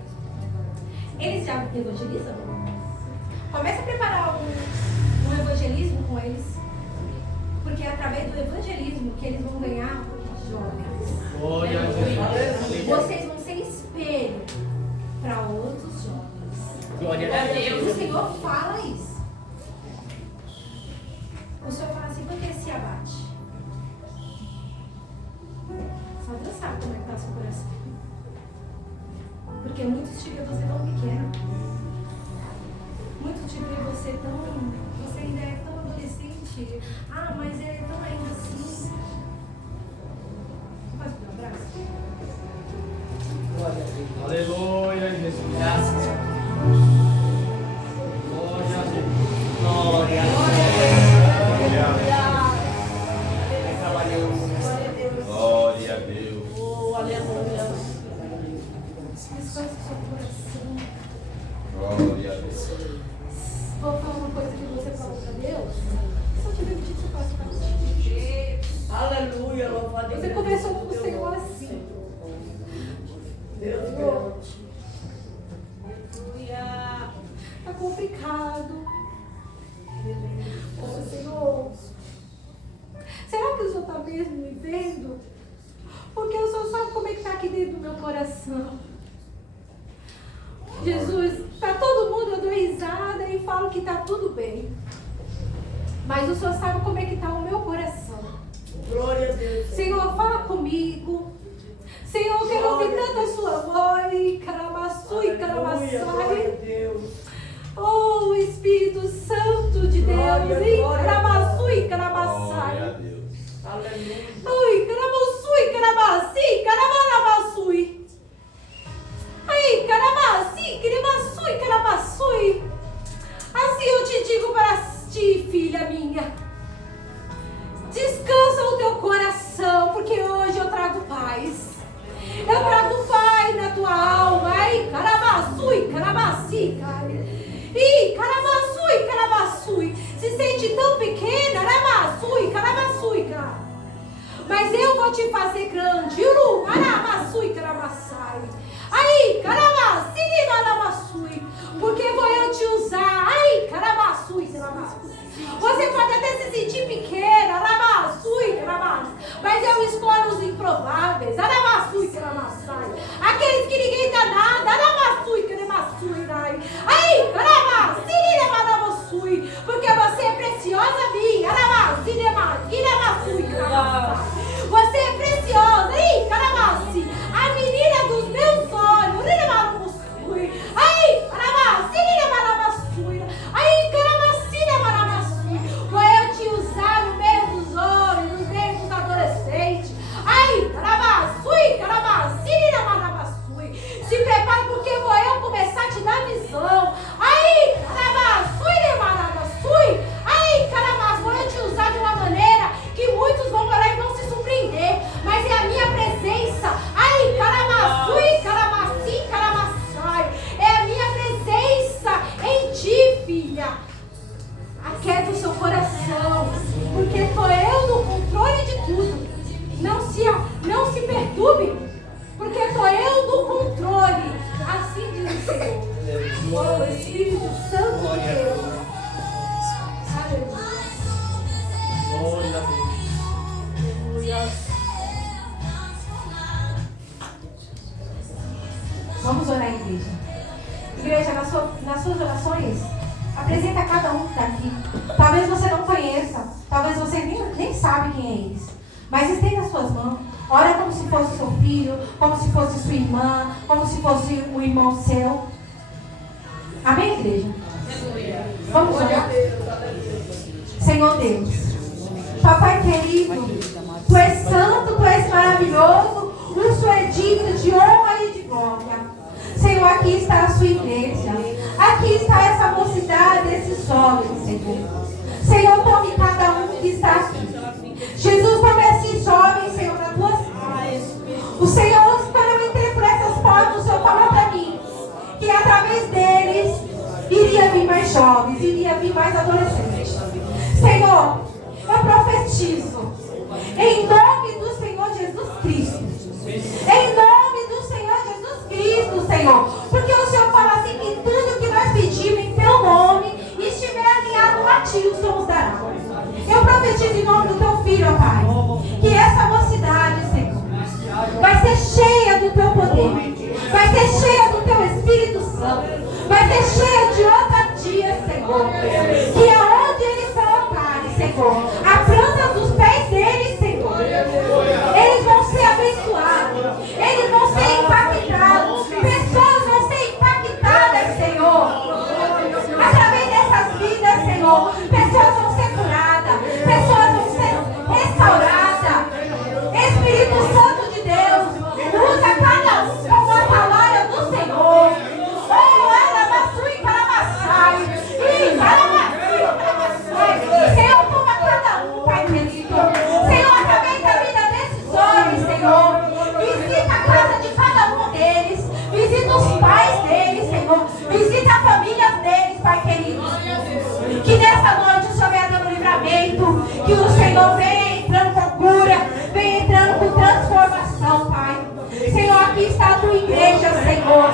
Eles já evangelizam? Comece a preparar um evangelismo com eles. Porque é através do evangelismo que eles vão ganhar jovens. Glória a Jesus. Vocês vão ser espelho para outros jovens. Glória a O Deus. Senhor fala isso. O Senhor fala assim: por que se abate? Só Deus sabe como é que está o seu coração. Porque muitos te vê você tão pequeno. Muitos te vê você tão... Você ainda é tão adolescente. Ah, mas é tão ainda assim. Pode dar um abraço? Glória a Deus. Aleluia, Jesus. Graças. Glória a Deus. Glória a Deus. Glória a Deus. Oh, aleluia. Descansa o seu coração. Glória a Deus. Vou falar uma coisa que você falou para Deus. Se eu tiver pedido, você pode falar contigo. Aleluia, louvado. Você conversou com o Senhor assim. Deus Senhor, Aleluia. tá complicado. Ô, Senhor, será que o Senhor está mesmo me vendo? Porque o Senhor sabe como é que está aqui dentro do meu coração. Jesus, tá todo mundo, eu dou risada e falo que tá tudo bem. Mas o Senhor sabe como é que está o meu coração. Glória a Deus. Senhor, fala comigo. Senhor, eu quero ouvir tanto a sua voz. Caramaçu e Glória a caramaçai. Deus. Oh, Espírito Santo de Glória, Deus. E glória, caramaçu e Glória a caramaçai. Deus. Aleluia. Ai, caramaçu e caramaci, caramarabaçui. Ai, caramaci, caramaçu e caramaçui. Assim eu te digo para ti, filha minha. Descansa o teu coração, porque hoje eu trago paz. Eu trago paz na tua alma. Ai, caramaçui, caramaci, cara. Ih, caramaçui, caramaçui. Se sente tão pequena, caramaçui, caramaçui, cara. Mas eu vou te fazer grande. Uru, caramaçui, caramaçai. Aí, caramaci, caramaçui. Porque vou eu te usar. Ai, caramaçui, caramaçui. Você pode até se sentir pequena, caramaçui, caramaçui. Mas eu escolho os improváveis. Caramaçui, caramaçai. Aqueles que ninguém dá nada. Caramaçui, caramaçui. Aí, caramaci, caramaçui. Porque você é preciosa a mim. Caramaci, caramaçui, caramaçai. Você é preciosa. Aí, caramaci. A menina dos meus olhos. Aí, caramaci, caramaçui. Aí, caramaci, caramaçui. Vou eu te usar no meio dos homens, no meio dos adolescentes. Aí, caramaçui, caramaci, caramaçui. Se prepare porque vou eu começar a te dar visão. Aí, caramaçui, caramaçui. Aí, caramaçui, vou eu te usar de uma maneira que muitos vão parar e vão se surpreender. Mas é a minha presença. Aí, caramaçui, caramaci, caramaçai. É a minha presença em ti, filha. Aquieta o seu coração, porque estou eu no controle de tudo. Não se perturbe, porque estou eu no controle. Assim diz o Senhor. Oh, Espírito Santo de Deus. Aleluia. Glória a Deus. Aleluia. Vamos orar, igreja. Igreja, nas suas orações, apresenta cada um que está aqui. Talvez você não conheça, talvez você nem sabe quem é eles. Mas estenda as suas mãos. Ora como se fosse seu filho, como se fosse sua irmã, como se fosse o irmão seu. Amém, igreja? Vamos orar. Senhor Deus, Papai querido, Tu és santo, Tu és maravilhoso, o Senhor é digno de honra e de glória. Senhor, aqui está a sua igreja. Aqui está essa mocidade, esses jovens, Senhor. Senhor, tome cada um que está aqui. Jesus, tome esses jovens, Senhor, nas tuas mãos. O Senhor, quando eu entrei por essas portas, o Senhor falou para mim que através deles iria vir mais jovens, iria vir mais adolescentes. Senhor, eu profetizo em nome do Senhor Jesus Cristo. Em nome do Senhor Jesus Cristo, Senhor. Porque o Senhor fala assim que tudo que nós pedimos em teu nome e estiver alinhado a ti, o Senhor nos dará. Eu profetizo em nome do teu filho, ó Pai, que essa mocidade, Senhor, vai ser cheia do teu poder, vai ser cheia do teu Espírito Santo, vai ser cheia de ousadia, Senhor. Que aonde eles colocarem, Senhor, a planta dos pés deles, Senhor, eles vão ser abençoados, eles vão ser impactados, pessoas vão está a tua igreja, Senhor.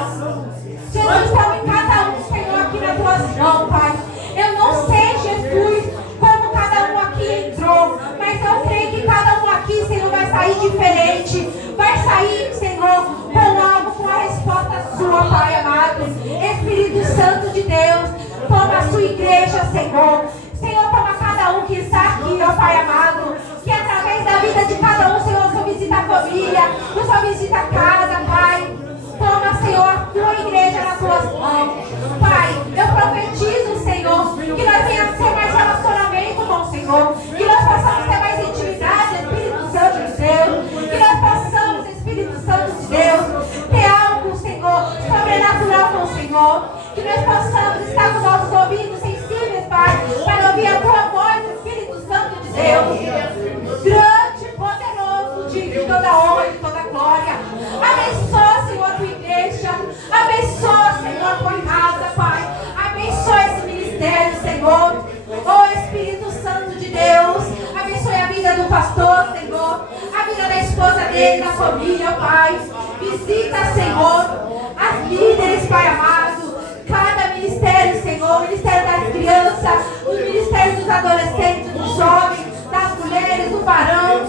Jesus, tome cada um, Senhor, aqui nas tuas mãos, Pai. Eu não sei, Jesus, como cada um aqui entrou, mas eu creio que cada um aqui, Senhor, vai sair diferente. Vai sair, Senhor, com algo, com a resposta sua, Pai amado. Espírito Santo de Deus, toma a sua igreja, Senhor. Senhor, toma cada um que está aqui, ó Pai amado. Que através da vida de cada um, Senhor, o Senhor visita a família, o Senhor visita a casa, Pai. Toma, Senhor, a tua igreja nas tuas mãos. Pai, eu profetizo, Senhor, que nós venhamos ter mais relacionamento com o Senhor. Que nós possamos ter mais intimidade, Espírito Santo de Deus. Que nós possamos, Espírito Santo de Deus, ter algo, Senhor, sobrenatural com o Senhor. Que nós possamos estar com nossos ouvidos sensíveis, Pai, para ouvir a tua voz, Espírito Santo de Deus. Grande, poderoso, digno de toda honra e de toda glória. Abençoa, Senhor, a tua igreja. Abençoa, Senhor, a tua casa, Pai. Abençoa esse ministério, Senhor. Oh, Espírito Santo de Deus. Abençoe a vida do pastor, Senhor. A vida da esposa dele, da família, Pai. Visita, Senhor, as líderes, Pai amado. Cada ministério, Senhor. O ministério das crianças, o ministério dos adolescentes, dos jovens, das mulheres, do varão.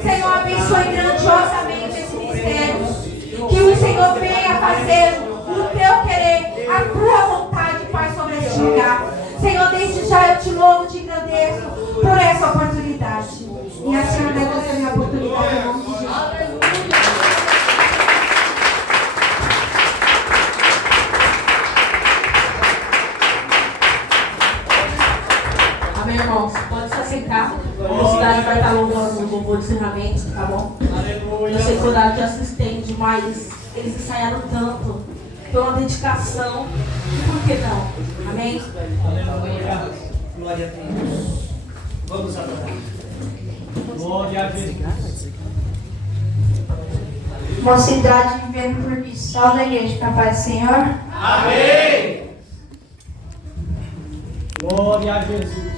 Senhor, abençoe grandiosamente esse ministério. Que o Senhor venha fazer o teu querer, a tua vontade, Pai, sobre este lugar. Senhor, desde já eu te louvo, te agradeço por essa oportunidade. E a Senhora deve ter a minha oportunidade em nome de Jesus. Amém, irmãos? Pode se aceitar. A cidade vai estar louvando no louvor de encerramento, tá bom? Eu sei que o horário já se estende, mas eles ensaiaram tanto. Foi uma dedicação. E por que não? Amém? Aleluia. Glória a Deus. Vamos adorar. Glória a Jesus. Mocidade vivendo por missão da igreja, com a paz do Senhor. Amém. Glória a Jesus.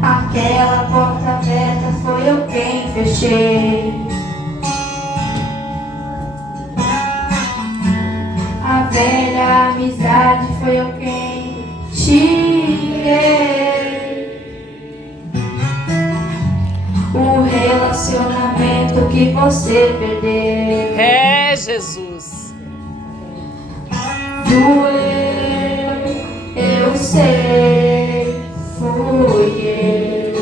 Aquela porta aberta foi eu quem fechei. A velha amizade foi eu quem tirei. O relacionamento que você perdeu É Jesus. doeu, eu sei, fui eu.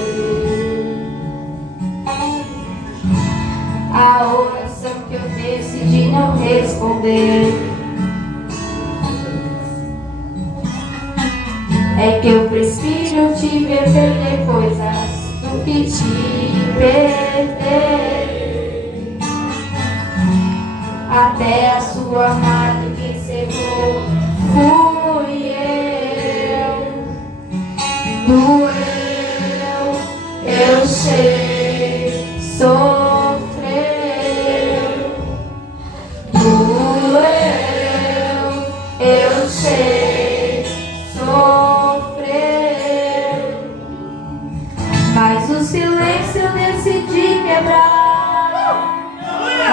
A oração que eu decidi não responder é que eu prefiro te ver perder coisas do que te perder. Até a sua amada que encerrou fui eu. Doeu, eu sei, sofreu. Doeu, eu sei, sofreu. Mas o silêncio eu decidi quebrar.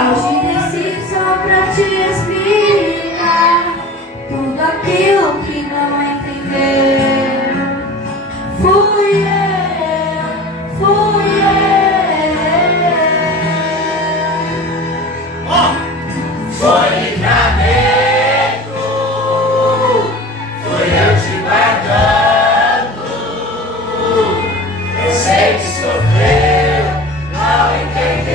Hoje desci só pra te explicar tudo aquilo que não entendeu. Fui eu, fui eu. Foi livramento. Fui eu te guardando. Eu sei que sofreu, não entendeu.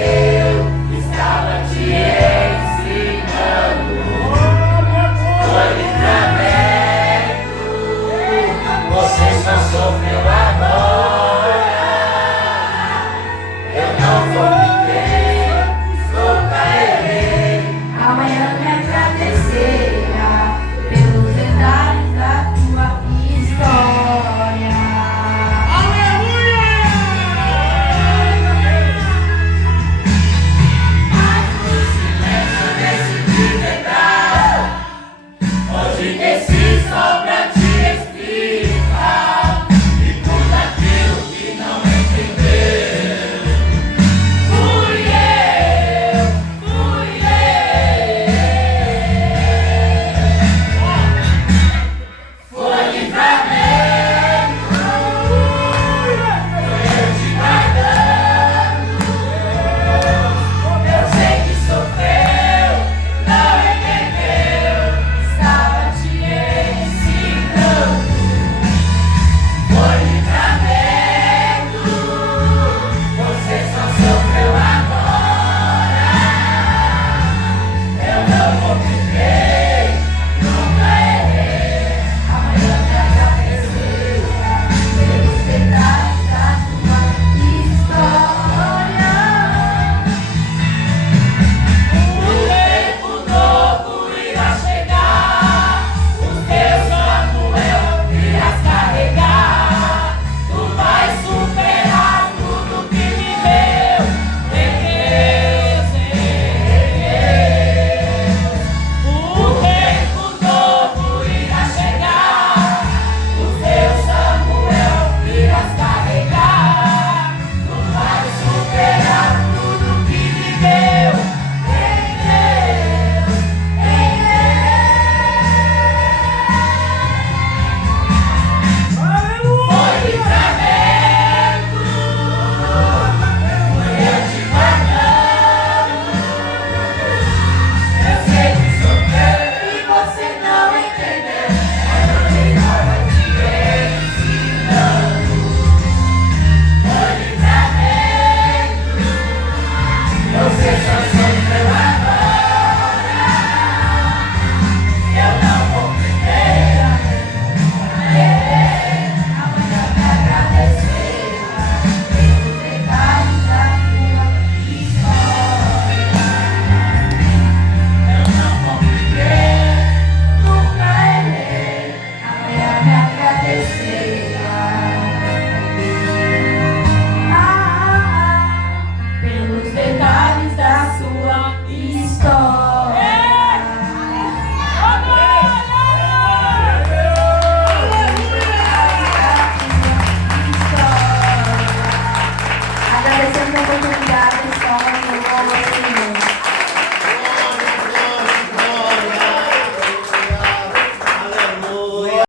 essa oportunidade.